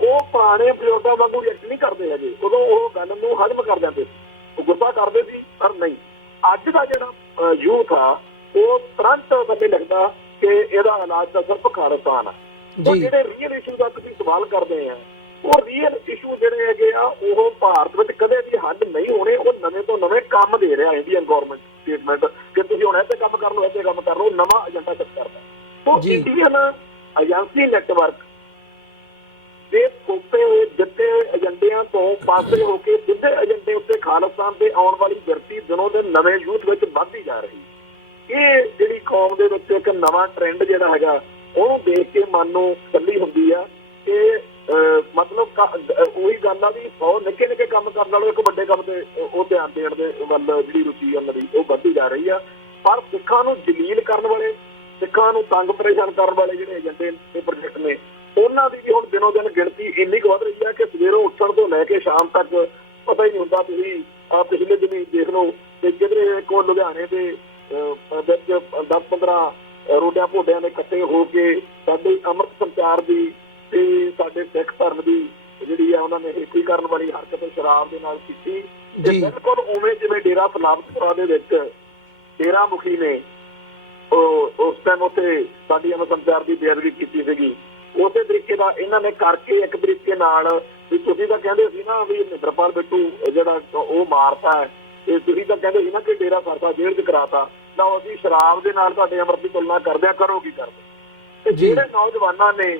ਉਹ ਪੁਰਾਣੇ ਬਜ਼ੁਰਗਾਂ ਵਾਂਗੂ ਰਿਐਕਟ ਨਹੀਂ ਕਰਦੇ ਹੈਗੇ। ਉਦੋਂ ਉਹ ਗੱਲ ਨੂੰ ਹਜ਼ਮ ਕਰ ਜਾਂਦੇ ਸੀ, ਉਹ ਗੁੱਸਾ ਕਰਦੇ ਸੀ, ਪਰ ਨਹੀਂ। ਅੱਜ ਦਾ ਜਿਹੜਾ ਯੂਥ ਆ ਉਹ ਤੁਰੰਤ ਬੰਦੇ ਲੱਗਦਾ ਕਿ ਇਹਦਾ ਇਲਾਜ ਤਾਂ ਸਿਰਫ ਖਾਲਿਸਤਾਨ ਆ। ਉਹ ਜਿਹੜੇ ਰੀਅਲ ਇਸ਼ੂ ਦਾ ਤੁਸੀਂ ਸਵਾਲ ਕਰਦੇ ਆ, ਉਹ ਰੀਅਲ ਇਸ਼ੂ ਜਿਹੜੇ ਹੈਗੇ ਆ ਉਹ ਭਾਰਤ ਵਿੱਚ ਕਦੇ ਵੀ ਹੱਲ ਨਹੀਂ ਹੋਣੇ। ਉਹ ਨਵੇਂ ਤੋਂ ਨਵੇਂ ਕੰਮ ਦੇ ਰਿਹਾ ਇੰਡੀਅਨ ਗੌਰਮੈਂਟ ਸਟੇਟਮੈਂਟ ਕਿ ਤੁਸੀਂ ਹੁਣ ਇੱਥੇ ਕੰਮ ਕਰ ਲਓ, ਇੱਥੇ ਕੰਮ ਕਰ ਲਓ, ਨਵਾਂ ਏਜੰਡਾ ਸੈੱਟ ਕਰਦਾ। ਸੋ ਇੰਡੀਅਨ ਏਜੰਸੀ ਨੈਟਵਰਕ ਦੇ ਥੋਪੇ ਹੋਏ ਦਿੱਤੇ ਏਜੰਡਿਆਂ ਤੋਂ ਪਾਸੇ ਹੋ ਕੇ ਸਿੱਧੇ ਏਜੰਡੇ ਉੱਤੇ ਖਾਲਿਸਤਾਨ ਤੇ ਆਉਣ ਵਾਲੀ ਗਿਣਤੀ ਦਿਨੋਂ ਦਿਨ ਨਵੇਂ ਯੂਥ ਵਿੱਚ ਵੱਧਦੀ ਜਾ ਰਹੀ। ਇਹ ਜਿਹੜੀ ਕੌਮ ਦੇ ਵਿੱਚ ਇੱਕ ਨਵਾਂ ਟ੍ਰੈਂਡ ਜਿਹੜਾ ਹੈਗਾ, ਉਹਨੂੰ ਦੇਖ ਕੇ ਮਨ ਨੂੰ ਤਸੱਲੀ ਹੁੰਦੀ ਆ ਕਿ ਮਤਲਬ ਉਹੀ ਗੱਲ ਆ ਵੀ 100 ਨਿੱਕੇ ਨਿੱਕੇ ਕੰਮ ਕਰਨ ਨਾਲੋਂ ਇੱਕ ਵੱਡੇ ਕੰਮ ਤੇ ਉਹ ਧਿਆਨ ਦੇਣ ਦੇ ਵੱਲ ਜਿਹੜੀ ਰੁਚੀ ਉਹਨਾਂ ਦੀ ਉਹ ਵੱਧਦੀ ਜਾ ਰਹੀ ਆ। ਪਰ ਸਿੱਖਾਂ ਨੂੰ ਜਲੀਲ ਕਰਨ ਵਾਲੇ, ਸਿੱਖਾਂ ਨੂੰ ਤੰਗ ਪਰੇਸ਼ਾਨ ਕਰਨ ਵਾਲੇ ਜਿਹੜੇ ਏਜੰਡੇ ਤੇ ਪ੍ਰੋਜੈਕਟ ਨੇ, ਉਹਨਾਂ ਦੀ ਵੀ ਹੁਣ ਦਿਨੋਂ ਦਿਨ ਗਿਣਤੀ ਇੰਨੀ ਕੁ ਵੱਧ ਰਹੀ ਆ ਕਿ ਸਵੇਰੋਂ ਉੱਠਣ ਤੋਂ ਲੈ ਕੇ ਸ਼ਾਮ ਤੱਕ ਪਤਾ ਹੀ ਨਹੀਂ ਹੁੰਦਾ। ਤੁਸੀਂ ਪਿਛਲੇ ਦਿਨ ਦੇਖ ਲਓ ਕਿ ਕਿਧਰੇ ਕੋ ਲੁਧਿਆਣੇ ਦੇ ਵਿੱਚ 10-15 ਰੋਡਿਆਂ ਭੋਡਿਆਂ ਦੇ ਇਕੱਠੇ ਹੋ ਕੇ ਸਾਡੇ ਅੰਮ੍ਰਿਤ ਸੰਚਾਰ ਦੀ ਤੇ ਸਾਡੇ ਸਿੱਖ ਧਰਮ ਦੀ ਜਿਹੜੀ ਆ ਉਹਨਾਂ ਨੇ ਹੀਕੀਕਰਨ ਵਾਲੀ ਹਰਕਤ ਸ਼ਰਾਬ ਦੇ ਨਾਲ ਕੀਤੀ। ਬਿਲਕੁਲ ਉਵੇਂ ਜਿਵੇਂ ਡੇਰਾ ਸਲਾਬਤਪੁਰਾ ਦੇ ਵਿੱਚ ਡੇਰਾ ਮੁਖੀ ਨੇ ਉਸ ਟਾਈਮ ਉੱਥੇ ਸਾਡੀ ਅੰਮ੍ਰਿਤ ਸੰਚਾਰ ਦੀ ਬੇਅਦਬੀ ਕੀਤੀ ਸੀਗੀ, ਉਸੇ ਤਰੀਕੇ ਦਾ ਇਹਨਾਂ ਨੇ ਕਰਕੇ ਇੱਕ ਤਰੀਕੇ ਨਾਲ ਵੀ ਤੁਸੀਂ ਤਾਂ ਕਹਿੰਦੇ ਸੀ ਨਾ ਵੀ ਮਹਿੰਦਰਪਾਲ ਬਿੱਟੂ ਜਿਹੜਾ ਉਹ ਮਾਰਤਾ ਹੈ, ਤੇ ਤੁਸੀਂ ਤਾਂ ਕਹਿੰਦੇ ਸੀ ਨਾ ਕਿ ਡੇਰਾ ਸਰਸਾ ਜੇਲ੍ਹ 'ਚ ਕਰਾਤਾ, ਤਾਂ ਅਸੀਂ ਸ਼ਰਾਬ ਦੇ ਨਾਲ ਤੁਹਾਡੇ ਅੰਮ੍ਰਿਤ ਦੀ ਤੁਲਨਾ ਕਰਦਿਆਂ ਕਰੋ ਕੀ ਕਰਦੇ। ਤੇ ਜਿਹੜੇ ਨੌਜਵਾਨਾਂ ਨੇ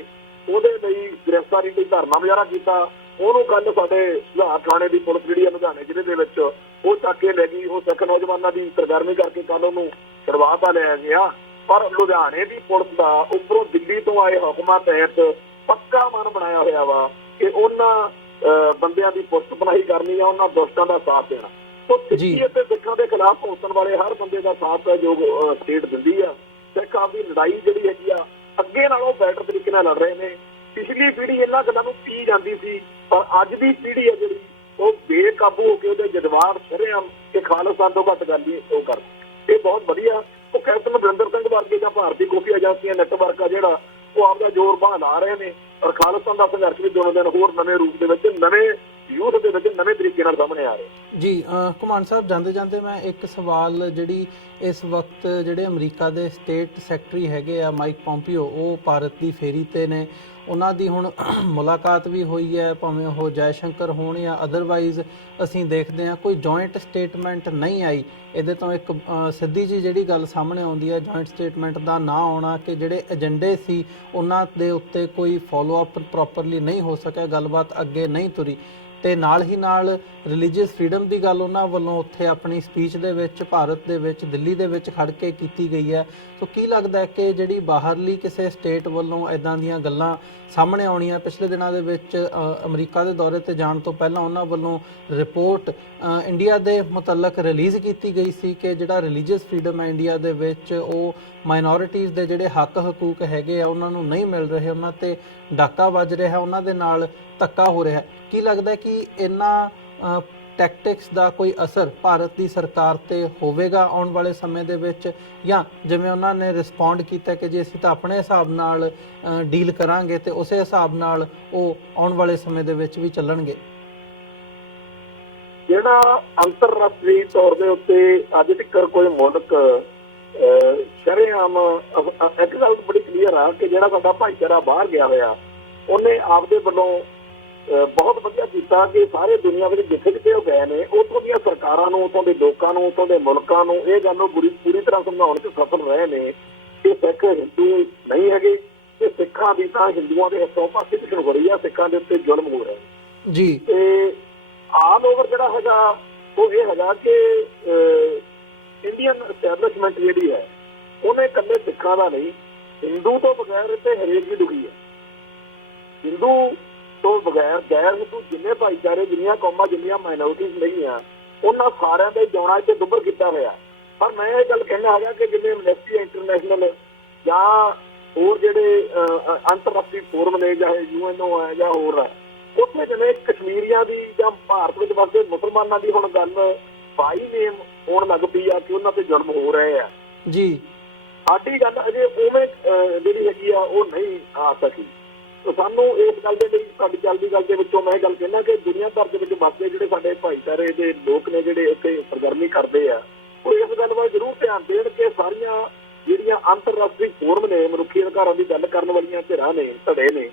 ਉਹਦੇ ਲਈ ਗ੍ਰਿਫਤਾਰੀ ਲਈ ਧਰਨਾ ਮੁਜ਼ਾਹਰਾ ਕੀਤਾ, ਉਹਨੂੰ ਕੱਲ ਸਾਡੇ ਸੁਧਾਰ ਥਾਣੇ ਦੀ ਪੁਲਿਸ ਜਿਹੜੀ ਆ ਲੁਧਿਆਣੇ ਜ਼ਿਲ੍ਹੇ ਦੇ ਵਿੱਚ ਉਹ ਚੱਕ ਕੇ ਲੈ ਗਈ। ਉਹ ਸਿੱਖ ਨੌਜਵਾਨਾਂ ਦੀ ਸਰਗਰਮੀ ਕਰਕੇ ਕੱਲ ਉਹਨੂੰ ਛੁਡਵਾ ਤਾਂ ਲਿਆ ਗਿਆ, ਪਰ ਲੁਧਿਆਣੇ ਦੀ ਪੁਲਿਸ ਦਾ ਉੱਪਰੋਂ ਦਿੱਲੀ ਤੋਂ ਆਏ ਹੁਕਮਾਂ ਤਹਿਤ ਪੱਕਾ ਮਨ ਬਣਾਇਆ ਹੋਇਆ ਵਾ ਕਿ ਉਹਨਾਂ ਬੰਦਿਆਂ ਦੀ ਪੁਸ਼ਤ ਬਣਾਈ ਕਰਨੀ ਆ, ਉਹਨਾਂ ਦੁਸ਼ਟਾਂ ਦਾ ਸਾਥ ਦੇਣਾ। ਸੋ ਸਿੱਖੀ ਅਤੇ ਸਿੱਖਾਂ ਦੇ ਖਿਲਾਫ ਭੁਗਤਣ ਵਾਲੇ ਹਰ ਬੰਦੇ ਦਾ ਸਾਥ ਸਹਿਯੋਗ ਸਟੇਟ ਦਿੰਦੀ ਆ। ਸਿੱਖ ਆਪਦੀ ਲੜਾਈ ਜਿਹੜੀ ਹੈਗੀ ਆ ਅੱਗੇ ਨਾਲੋਂ ਬੈਟਰ ਤਰੀਕੇ ਨਾਲ ਲੜ ਰਹੇ ਨੇ। ਪਿਛਲੀ ਪੀੜ੍ਹੀ ਇਹਨਾਂ ਗੱਲਾਂ ਨੂੰ ਪੀ ਜਾਂਦੀ ਸੀ, ਪਰ ਅੱਜ ਦੀ ਪੀੜ੍ਹੀ ਹੈ ਜਿਹੜੀ ਉਹ ਬੇਕਾਬੂ ਹੋ ਕੇ ਉਹਦੇ ਜਜ਼ਬਾਤ ਸ਼ਰੇਆਮ ਕਿ ਖਾਲਿਸਤਾਨ ਤੋਂ ਘੱਟ ਗੱਲ ਨਹੀਂ ਉਹ ਕਰ। ਇਹ ਬਹੁਤ ਵਧੀਆ। ਉਹ ਕੈਪਟਨ ਅਮਰਿੰਦਰ ਸਿੰਘ ਵਰਗੇ ਜਾਂ ਭਾਰਤੀ ਖੁਫੀਆ ਏਜੰਸੀਆਂ ਨੈਟਵਰਕ ਆ ਜਿਹੜਾ ਉਹ ਆਪਦਾ ਜ਼ੋਰ ਬਣਾ ਰਹੇ ਨੇ, ਔਰ ਖਾਲਿਸਤਾਨ ਦਾ ਸੰਘਰਸ਼ ਵੀ ਦਿਨੋਂ ਦਿਨ ਹੋਰ ਨਵੇਂ ਰੂਪ ਦੇ ਵਿੱਚ, ਨਵੇਂ ਯੂਥ ਦੇ ਵਿੱਚ ਨਵੇਂ ਤਰੀਕੇ ਨਾਲ ਸਾਹਮਣੇ ਆ ਰਿਹਾ। ਜੀ ਘੁਮਾਣ ਸਾਹਿਬ, ਜਾਂਦੇ ਜਾਂਦੇ ਮੈਂ ਇੱਕ ਸਵਾਲ, ਜਿਹੜੀ ਇਸ ਵਕਤ ਜਿਹੜੇ ਅਮਰੀਕਾ ਦੇ ਸਟੇਟ ਸੈਕਟਰੀ ਹੈਗੇ ਆ ਮਾਈਕ ਪੋਂਪੀਓ, ਉਹ ਭਾਰਤ ਦੀ ਫੇਰੀ 'ਤੇ ਨੇ। ਉਹਨਾਂ ਦੀ ਹੁਣ ਮੁਲਾਕਾਤ ਵੀ ਹੋਈ ਹੈ, ਭਾਵੇਂ ਉਹ ਜੈ ਸ਼ੰਕਰ ਹੋਣ ਜਾਂ ਅਦਰਵਾਈਜ਼ ਅਸੀਂ ਦੇਖਦੇ ਹਾਂ ਕੋਈ ਜੁਆਇੰਟ ਸਟੇਟਮੈਂਟ ਨਹੀਂ ਆਈ। ਇਹਦੇ ਤੋਂ ਇੱਕ ਸਿੱਧੀ ਜੀ ਜਿਹੜੀ ਗੱਲ ਸਾਹਮਣੇ ਆਉਂਦੀ ਹੈ ਜੁਆਇੰਟ ਸਟੇਟਮੈਂਟ ਦਾ ਨਾ ਆਉਣਾ, ਕਿ ਜਿਹੜੇ ਏਜੰਡੇ ਸੀ ਉਹਨਾਂ ਦੇ ਉੱਤੇ ਕੋਈ ਫੋਲੋ ਅਪ ਪ੍ਰੋਪਰਲੀ ਨਹੀਂ ਹੋ ਸਕਿਆ, ਗੱਲਬਾਤ ਅੱਗੇ ਨਹੀਂ ਤੁਰੀ। ਤੇ ਨਾਲ ਹੀ ਨਾਲ ਰਿਲੀਜੀਅਸ ਫਰੀडम ਦੀ ਗੱਲ ਉਹਨਾਂ ਵੱਲੋਂ ਉੱਥੇ ਆਪਣੀ ਸਪੀਚ ਦੇ ਵਿੱਚ ਭਾਰਤ ਦੇ ਵਿੱਚ ਦਿੱਲੀ ਦੇ ਵਿੱਚ ਖੜ ਕੇ ਕੀਤੀ ਗਈ ਹੈ। ਸੋ ਕੀ ਲੱਗਦਾ ਹੈ ਕਿ ਜਿਹੜੀ ਬਾਹਰਲੀ ਕਿਸੇ ਸਟੇਟ ਵੱਲੋਂ ਇੱਦਾਂ ਦੀਆਂ ਗੱਲਾਂ ਸਾਹਮਣੇ ਆਉਣੀਆਂ? ਪਿਛਲੇ ਦਿਨਾਂ ਦੇ ਵਿੱਚ ਅਮਰੀਕਾ ਦੇ ਦੌਰੇ 'ਤੇ ਜਾਣ ਤੋਂ ਪਹਿਲਾਂ ਉਹਨਾਂ ਵੱਲੋਂ ਰਿਪੋਰਟ ਇੰਡੀਆ ਦੇ ਮੁਤਲਕ ਰਿਲੀਜ਼ ਕੀਤੀ ਗਈ ਸੀ ਕਿ ਜਿਹੜਾ ਰਿਲੀਜੀਅਸ ਫਰੀडम ਹੈ ਇੰਡੀਆ ਦੇ ਵਿੱਚ, ਉਹ ਮਾਈਨੋਰਿਟੀਜ਼ ਦੇ ਜਿਹੜੇ ਹੱਕ ਹਕੂਕ ਹੈਗੇ ਆ ਉਹਨਾਂ ਨੂੰ ਨਹੀਂ ਮਿਲ ਰਹੇ, ਉਹਨਾਂ 'ਤੇ ਡਾਕਾ ਵੱਜ ਰਿਹਾ, ਉਹਨਾਂ ਦੇ ਨਾਲ ਧੱਕਾ ਹੋ ਰਿਹਾ। ਕੀ ਲੱਗਦਾ ਕਿ ਇਹਨਾਂ ਟੈਕਟਿਕਸ ਦਾ ਕੋਈ ਅਸਰ ਭਾਰਤ ਦੀ ਸਰਕਾਰ 'ਤੇ ਹੋਵੇਗਾ ਆਉਣ ਵਾਲੇ ਸਮੇਂ ਦੇ ਵਿੱਚ, ਜਾਂ ਜਿਵੇਂ ਉਹਨਾਂ ਨੇ ਰਿਸਪੌਂਡ ਕੀਤਾ ਕਿ ਜੀ ਅਸੀਂ ਤਾਂ ਆਪਣੇ ਹਿਸਾਬ ਨਾਲ ਡੀਲ ਕਰਾਂਗੇ ਤੇ ਉਸੇ ਹਿਸਾਬ ਨਾਲ ਉਹ ਆਉਣ ਵਾਲੇ ਸਮੇਂ ਦੇ ਵਿੱਚ ਵੀ ਚੱਲਣਗੇ? ਜਿਹੜਾ ਅੰਤਰਰਾਸ਼ਟਰੀ ਤੌਰ ਦੇ ਉੱਤੇ ਅੱਜ ਤੱਕ ਕੋਈ ਮੁਲਕ ਸ਼ਰੇਆਮ ਇੱਕ ਗੱਲ ਬੜੀ ਕਲੀਅਰ ਆ ਕਿ ਜਿਹੜਾ ਸਾਡਾ ਭਾਈਚਾਰਾ ਬਾਹਰ ਗਿਆ ਹੋਇਆ, ਉਹਨੇ ਆਪਦੇ ਵੱਲੋਂ ਬਹੁਤ ਵਧੀਆ ਕੀਤਾ ਕਿ ਸਾਰੇ ਦੁਨੀਆ ਵਿੱਚ ਜਿੱਥੇ ਕਿਤੇ ਉਹ ਗਏ ਨੇ, ਉੱਥੋਂ ਦੀਆਂ ਸਰਕਾਰਾਂ ਨੂੰ, ਉੱਥੋਂ ਦੇ ਲੋਕਾਂ ਨੂੰ, ਉੱਥੋਂ ਦੇ ਮੁਲਕਾਂ ਨੂੰ ਇਹ ਗੱਲ ਨੂੰ ਪੂਰੀ ਤਰ੍ਹਾਂ ਸਮਝਾਉਣ 'ਚ ਸਫਲ ਰਹੇ ਨੇ ਕਿ ਸਿੱਖ ਹਿੰਦੂ ਨਹੀਂ ਹੈਗੇ, ਤੇ ਸਿੱਖਾਂ ਦੀ ਤਾਂ ਹਿੰਦੂਆਂ ਦੇ ਹੱਥੋਂ ਪਾਕਿਸਤਾਨ ਹੋ ਰਹੀ ਆ, ਸਿੱਖਾਂ ਦੇ ਉੱਤੇ ਜ਼ੁਲਮ ਹੋ ਰਿਹਾ ਜੀ। ਤੇ ਆਲ ਓਵਰ ਜਿਹੜਾ ਹੈਗਾ ਉਹ ਇਹ ਹੈਗਾ ਕਿ ਇੰਡੀਅਨ ਐਸਟੈਬਲਿਸ਼ਮੈਂਟ ਜਿਹੜੀ ਹੈ ਉਹਨੇ ਇਕੱਲੇ ਸਿੱਖਾਂ ਦਾ ਨਹੀਂ, ਹਿੰਦੂ ਤੋਂ ਬਗੈਰ ਤੇ ਹਰੇਕ ਵੀ ਦੁਖੀ ਹੈ। ਹਿੰਦੂ ਤੋਂ ਬਗੈਰ ਗੈਰ ਹਿੰਦੂ ਜਿੰਨੇ ਭਾਈਚਾਰੇ, ਜਿੰਨੀਆਂ ਕੌਮਾਂ, ਜਿੰਨੀਆਂ ਮਾਈਨੋਰਿਟੀਜ਼ ਨਹੀਂ ਆ, ਉਹਨਾਂ ਸਾਰਿਆਂ ਦੇ ਜਿਉਣਾ ਇੱਥੇ ਦੁੱਬਰ ਕੀਤਾ ਹੋਇਆ। ਪਰ ਮੈਂ ਇਹ ਗੱਲ ਕਹਿਣਾ ਹੈਗਾ ਕਿ ਜਿਵੇਂ ਐਮਨੈਸਟੀ ਇੰਟਰਨੈਸ਼ਨਲ ਜਾਂ ਹੋਰ ਜਿਹੜੇ ਅੰਤਰਰਾਸ਼ਟਰੀ ਫੋਰਮ ਨੇ, ਚਾਹੇ UNO ਹੈ ਜਾਂ ਹੋਰ ਹੈ, ਉੱਥੇ ਜਿਵੇਂ ਕਸ਼ਮੀਰੀਆਂ ਦੀ ਜਾਂ ਭਾਰਤ ਵਿੱਚ ਵਸਦੇ ਮੁਸਲਮਾਨਾਂ ਦੀ ਹੁਣ ਗੱਲ ਬਾਈ ਨੇਮ ਹੋਣ ਲੱਗ ਪਈ ਆ ਕਿ ਉਹਨਾਂ ਤੇ ਜ਼ੁਲਮ ਹੋ ਰਹੇ ਆ ਜੀ। ਸਾਡੀ ਗੱਲ ਅਜੇ ਉਵੇਂ ਜਿਹੜੀ ਹੈਗੀ ਆ ਉਹ ਨਹੀਂ ਆ ਸਕੀ। ਸਾਨੂੰ ਇਸ ਗੱਲ ਦੇ ਲਈ ਸਾਡੀ ਚੱਲਦੀ ਗੱਲ ਦੇ ਵਿੱਚੋਂ ਮੈਂ ਇਹ ਗੱਲ ਕਹਿਣਾ ਕਿ ਦੁਨੀਆ ਭਰ ਦੇ ਵਿੱਚ ਵਸਦੇ ਜਿਹੜੇ ਸਾਡੇ ਭਾਈਚਾਰੇ ਦੇ ਲੋਕ ਨੇ ਜਿਹੜੇ ਇੱਥੇ ਸਰਗਰਮੀ ਕਰਦੇ ਆ, ਉਹ ਇਸ ਗੱਲ ਵੱਲ ਜ਼ਰੂਰ ਧਿਆਨ ਦੇਣ ਕਿ ਸਾਰੀਆਂ ਜਿਹੜੀਆਂ ਅੰਤਰਰਾਸ਼ਟਰੀ ਫੋਰਮ ਨੇ, ਮਨੁੱਖੀ ਅਧਿਕਾਰਾਂ ਦੀ ਗੱਲ ਕਰਨ ਵਾਲੀਆਂ ਧਿਰਾਂ ਨੇ, ਧੜੇ ਨੇ,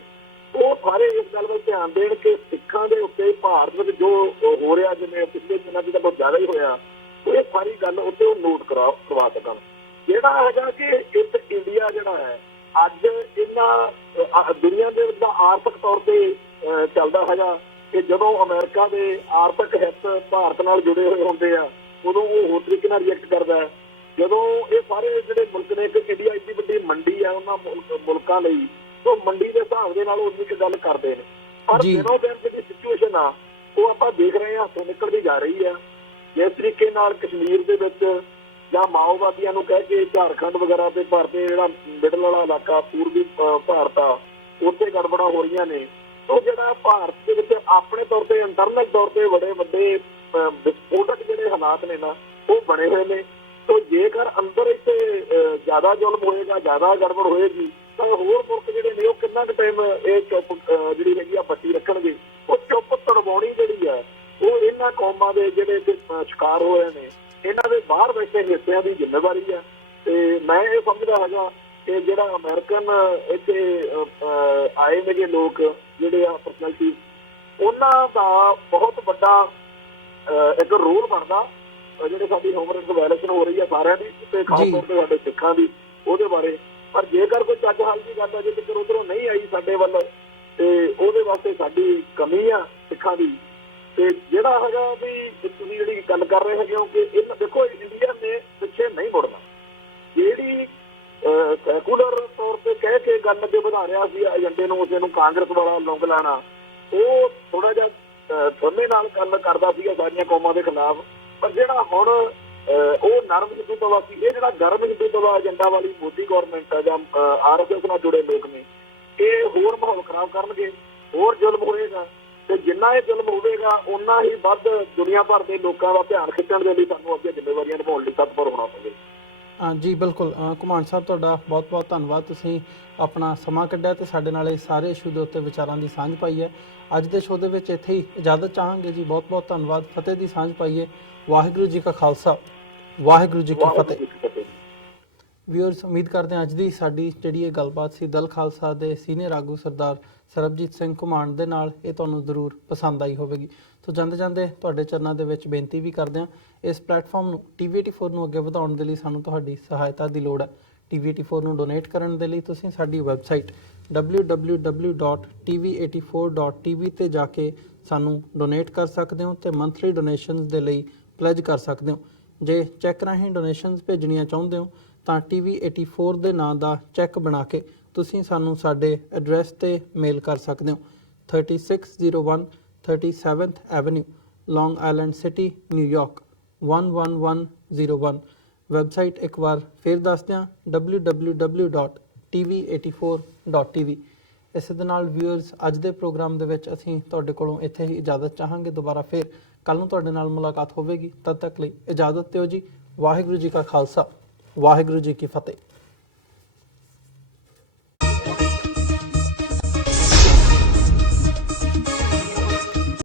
ਉਹ ਸਾਰੇ ਇਸ ਗੱਲ ਵੱਲ ਧਿਆਨ ਦੇਣ ਕਿ ਸਿੱਖਾਂ ਦੇ ਉੱਤੇ ਭਾਰਤ ਵਿੱਚ ਜੋ ਹੋ ਰਿਹਾ, ਜਿਵੇਂ ਪਿਛਲੇ ਦਿਨਾਂ 'ਚ ਤਾਂ ਬਹੁਤ ਜ਼ਿਆਦਾ ਹੀ ਹੋਇਆ, ਇਹ ਸਾਰੀ ਗੱਲ ਉੱਤੇ ਉਹ ਨੋਟ ਕਰਵਾ ਸਕਣ। ਜਿਹੜਾ ਹੈਗਾ ਕਿ ਇੱਕ ਇੰਡੀਆ ਜਿਹੜਾ ਹੈ ਅੱਜ ਇਹਨਾਂ ਦੁਨੀਆ ਦੇ ਵਿੱਚ ਆਰਥਿਕ ਤੌਰ ਤੇ ਚੱਲਦਾ ਹੈਗਾ ਕਿ ਜਦੋਂ ਅਮਰੀਕਾ ਦੇ ਆਰਥਿਕ ਹਿੱਤ ਭਾਰਤ ਨਾਲ ਜੁੜੇ ਹੋਏ ਹੁੰਦੇ ਆ, ਉਦੋਂ ਉਹ ਹੋਰ ਤਰੀਕੇ ਨਾਲ ਰਿਐਕਟ ਕਰਦਾ ਹੈ। ਜਦੋਂ ਇਹ ਸਾਰੇ ਜਿਹੜੇ ਮੁਲਕ ਨੇ, ਕਿ ਇੰਡੀਆ ਇੰਨੀ ਵੱਡੀ ਮੰਡੀ ਆ ਉਹਨਾਂ ਮੁਲਕਾਂ ਲਈ, ਉਹ ਮੰਡੀ ਦੇ ਹਿਸਾਬ ਦੇ ਨਾਲ ਉਨੀ ਕੁ ਗੱਲ ਕਰਦੇ ਨੇ। ਪਰ ਦਿਨੋਂ ਦਿਨ ਜਿਹੜੀ ਸਿਚੁਏਸ਼ਨ ਆ ਉਹ ਆਪਾਂ ਦੇਖ ਰਹੇ ਹਾਂ ਹੱਥੋਂ ਨਿਕਲਦੀ ਜਾ ਰਹੀ ਆ। ਜਿਸ ਤਰੀਕੇ ਨਾਲ ਕਸ਼ਮੀਰ ਦੇ ਵਿੱਚ ਜਾਂ ਮਾਓਵਾਦੀਆਂ ਨੂੰ ਕਹਿ ਕੇ ਝਾਰਖੰਡ ਵਗੈਰਾ ਤੇ ਭਾਰਤ ਦੇ ਜਿਹੜਾ ਮਿਡਲ ਵਾਲਾ ਇਲਾਕਾ, ਪੂਰਬੀ ਭਾਰਤ ਆ, ਉੱਥੇ ਗੜਬੜਾਂ ਹੋ ਰਹੀਆਂ ਨੇ। ਉਹ ਜਿਹੜਾ ਭਾਰਤ ਦੇ ਵਿੱਚ ਆਪਣੇ ਤੌਰ ਤੇ ਇੰਟਰਨਲ ਤੌਰ ਤੇ ਬੜੇ ਵੱਡੇ ਵਿਸਫੋਟਕ ਜਿਹੜੇ ਹਾਲਾਤ ਨੇ ਨਾ, ਉਹ ਬਣੇ ਹੋਏ ਨੇ। ਸੋ ਜੇਕਰ ਅੰਦਰ ਇੱਥੇ ਜ਼ਿਆਦਾ ਜ਼ੁਲਮ ਹੋਏਗਾ, ਜ਼ਿਆਦਾ ਗੜਬੜ ਹੋਏਗੀ, ਤਾਂ ਹੋਰ ਮੁਲਕ ਜਿਹੜੇ ਨੇ ਉਹ ਕਿੰਨਾ ਕੁ ਟਾਈਮ ਇਹ ਚੁੱਪ ਜਿਹੜੀ ਹੈਗੀ ਆ ਬੱਤੀ ਰੱਖਣਗੇ। ਉਹ ਚੁੱਪ ਤੜਵਾਉਣੀ ਜਿਹੜੀ ਆ ਉਹ ਇਹਨਾਂ ਕੌਮਾਂ ਦੇ ਜਿਹੜੇ ਸ਼ਿਕਾਰ ਹੋਏ ਨੇ, ਇਹਨਾਂ ਦੇ ਬਾਹਰ ਬੈਠੇ ਹਿੱਸਿਆਂ ਦੀ ਜ਼ਿੰਮੇਵਾਰੀ ਆ। ਤੇ ਮੈਂ ਇਹ ਸਮਝਦਾ ਹੈਗਾ ਕਿ ਜਿਹੜਾ ਅਮਰੀਕਨ ਇੱਥੇ ਆਏ ਨੇ ਲੋਕ ਜਿਹੜੇ ਆ ਪਰਸਨੈਲਿਟੀ, ਉਹਨਾਂ ਦਾ ਬਹੁਤ ਵੱਡਾ ਇੱਕ ਰੋਲ ਬਣਦਾ ਜਿਹੜੇ ਸਾਡੀ ਹਿਊਮਨ ਵਾਇਲੇਸ਼ਨ ਹੋ ਰਹੀ ਹੈ ਸਾਰਿਆਂ ਦੀ, ਤੇ ਖਾਸ ਤੌਰ ਤੇ ਸਾਡੇ ਸਿੱਖਾਂ ਦੀ, ਉਹਦੇ ਬਾਰੇ। ਪਰ ਜੇਕਰ ਕੋਈ ਚੱਜ ਹਾਲ ਦੀ ਗੱਲ ਹੈ, ਜੇ ਕਿਤੇ ਉੱਧਰੋਂ ਨਹੀਂ ਆਈ ਸਾਡੇ ਵੱਲ, ਤੇ ਉਹਦੇ ਵਾਸਤੇ ਸਾਡੀ ਕਮੀ ਆ ਸਿੱਖਾਂ ਦੀ। ਤੇ ਜਿਹੜਾ ਹੈਗਾ ਵੀ ਤੁਸੀਂ ਜਿਹੜੀ ਗੱਲ ਕਰ ਰਹੇ ਹੈਗੇ ਹੋ ਕਿ ਇਹਨਾਂ ਦੇਖੋ ਇੰਡੀਆ ਨੇ ਪਿੱਛੇ ਨਹੀਂ ਮੁੜਨਾ। ਜਿਹੜੀ ਸੈਕੂਲਰ ਤੌਰ ਤੇ ਕਹਿ ਕੇ ਗੱਲ ਅੱਗੇ ਵਧਾ ਰਿਹਾ ਸੀ ਏਜੰਡੇ ਨੂੰ, ਉਸੇ ਨੂੰ ਕਾਂਗਰਸ ਵਾਲਾ ਲੌਂਗ ਲਾਣਾ, ਉਹ ਥੋੜਾ ਜਿਹਾ ਸੋਨੇ ਨਾਲ ਗੱਲ ਕਰਦਾ ਸੀਗਾ ਸਾਰੀਆਂ ਕੌਮਾਂ ਦੇ ਖਿਲਾਫ। ਪਰ ਜਿਹੜਾ ਹੁਣ ਉਹ ਨਰਮ ਹਿੰਦੂਤਵਾ ਸੀ, ਇਹ ਜਿਹੜਾ ਗਰਮ ਹਿੰਦੂਤਵਾ ਏਜੰਡਾ ਵਾਲੀ ਮੋਦੀ ਗੌਰਮੈਂਟ ਆ ਜਾਂ RSS ਨਾਲ ਜੁੜੇ ਲੋਕ ਨੇ, ਇਹ ਹੋਰ ਮਾਹੌਲ ਖਰਾਬ ਕਰਨਗੇ, ਹੋਰ ਜ਼ੁਲਮ ਹੋਏਗਾ। ਤੇ ਜਿੰਨਾ ਇਹ ਜ਼ੁਲਮ ਹੋਵੇਗਾ ਓਨਾ ਹੀ ਵੱਧ ਦੁਨੀਆ ਭਰ ਦੇ ਲੋਕਾਂ ਦਾ ਧਿਆਨ ਖਿੱਚਣ ਦੇ ਲਈ ਸਾਨੂੰ ਅੱਗੇ ਜ਼ਿੰਮੇਵਾਰੀਆਂ ਨਿਭਾਉਣ ਲਈ ਤਤਪਰ ਹੋਣਾ ਪਵੇਗਾ। ਜੀ ਬਿਲਕੁਲ ਘੁਮਾਣ ਸਾਹਿਬ, ਤੁਹਾਡਾ ਬਹੁਤ ਬਹੁਤ ਧੰਨਵਾਦ। ਤੁਸੀਂ ਆਪਣਾ ਸਮਾਂ ਕੱਢਿਆ ਤੇ ਸਾਡੇ ਨਾਲ ਇਹ ਸਾਰੇ ਇਸ਼ੂ ਦੇ ਉੱਤੇ ਵਿਚਾਰਾਂ ਦੀ ਸਾਂਝ ਪਾਈ ਹੈ। ਅੱਜ ਦੇ ਸ਼ੋਅ ਦੇ ਵਿੱਚ ਇੱਥੇ ਹੀ ਇਜਾਜ਼ਤ ਚਾਹਾਂਗੇ ਜੀ। ਬਹੁਤ ਬਹੁਤ ਧੰਨਵਾਦ। ਫਤਿਹ ਦੀ ਸਾਂਝ ਪਾਈਏ। ਵਾਹਿਗੁਰੂ ਜੀ ਕਾ ਖਾਲਸਾ, ਵਾਹਿਗੁਰੂ ਜੀ ਕੀ ਫਤਿਹ। ਵਿਊਅਰਸ, ਉਮੀਦ ਕਰਦੇ ਹਾਂ ਅੱਜ ਦੀ ਸਾਡੀ ਜਿਹੜੀ ਇਹ ਗੱਲਬਾਤ ਸੀ ਦਲ ਖਾਲਸਾ ਦੇ ਸੀਨੀਅਰ ਆਗੂ ਸਰਦਾਰ ਸਰਬਜੀਤ ਸਿੰਘ ਘੁਮਾਣ ਦੇ ਨਾਲ, ਇਹ ਤੁਹਾਨੂੰ ਜ਼ਰੂਰ ਪਸੰਦ ਆਈ ਹੋਵੇਗੀ। ਸੋ ਜਾਂਦੇ ਜਾਂਦੇ ਤੁਹਾਡੇ ਚਰਨਾਂ ਦੇ ਵਿੱਚ ਬੇਨਤੀ ਵੀ ਕਰਦੇ ਹਾਂ, ਇਸ ਪਲੇਟਫਾਰਮ ਨੂੰ TV84 ਨੂੰ ਅੱਗੇ ਵਧਾਉਣ ਦੇ ਲਈ ਸਾਨੂੰ ਤੁਹਾਡੀ ਸਹਾਇਤਾ ਦੀ ਲੋੜ ਹੈ। TV84 ਨੂੰ ਡੋਨੇਟ ਕਰਨ ਦੇ ਲਈ ਤੁਸੀਂ ਸਾਡੀ ਵੈਬਸਾਈਟ www.tv84.tv ਤੇ ਜਾ ਕੇ ਸਾਨੂੰ ਡੋਨੇਟ ਕਰ ਸਕਦੇ ਹੋ ਤੇ ਮੰਥਲੀ ਡੋਨੇਸ਼ਨਸ ਦੇ ਲਈ ਪਲੇਜ ਕਰ ਸਕਦੇ ਹੋ। ਜੇ ਚੈੱਕ ਰਾਹੀਂ ਡੋਨੇਸ਼ਨਸ ਭੇਜਣੀਆਂ ਚਾਹੁੰਦੇ ਹੋ ਤਾਂ TV84 ਦੇ ਨਾਂ ਦਾ ਚੈੱਕ ਬਣਾ ਕੇ ਤੁਸੀਂ ਸਾਨੂੰ ਸਾਡੇ ਐਡਰੈਸ ਤੇ ਮੇਲ ਕਰ ਸਕਦੇ ਹੋ। 3601 37th ਐਵਨਿਊ, ਲੌਂਗ ਆਈਲੈਂਡ ਸਿਟੀ, ਨਿਊਯਾਰਕ 11101। ਵੈਬਸਾਈਟ ਇੱਕ ਵਾਰ ਫਿਰ ਦੱਸ ਦਿਆਂ www.tv84.tv। ਇਸੇ ਦੇ ਨਾਲ ਵਿਊਅਰਸ, ਅੱਜ ਦੇ ਪ੍ਰੋਗਰਾਮ ਦੇ ਵਿੱਚ ਅਸੀਂ ਤੁਹਾਡੇ ਕੋਲੋਂ ਇੱਥੇ ਹੀ ਇਜਾਜ਼ਤ ਚਾਹਾਂਗੇ। ਦੁਬਾਰਾ ਫਿਰ ਕੱਲ੍ਹ ਨੂੰ ਤੁਹਾਡੇ ਨਾਲ ਮੁਲਾਕਾਤ ਹੋਵੇਗੀ। ਤਦ ਤੱਕ ਲਈ ਇਜਾਜ਼ਤ ਦਿਓ ਜੀ। ਵਾਹਿਗੁਰੂ ਜੀ ਕਾ ਖਾਲਸਾ, ਵਾਹਿਗੁਰੂ ਜੀ ਕੀ ਫਤਿਹ।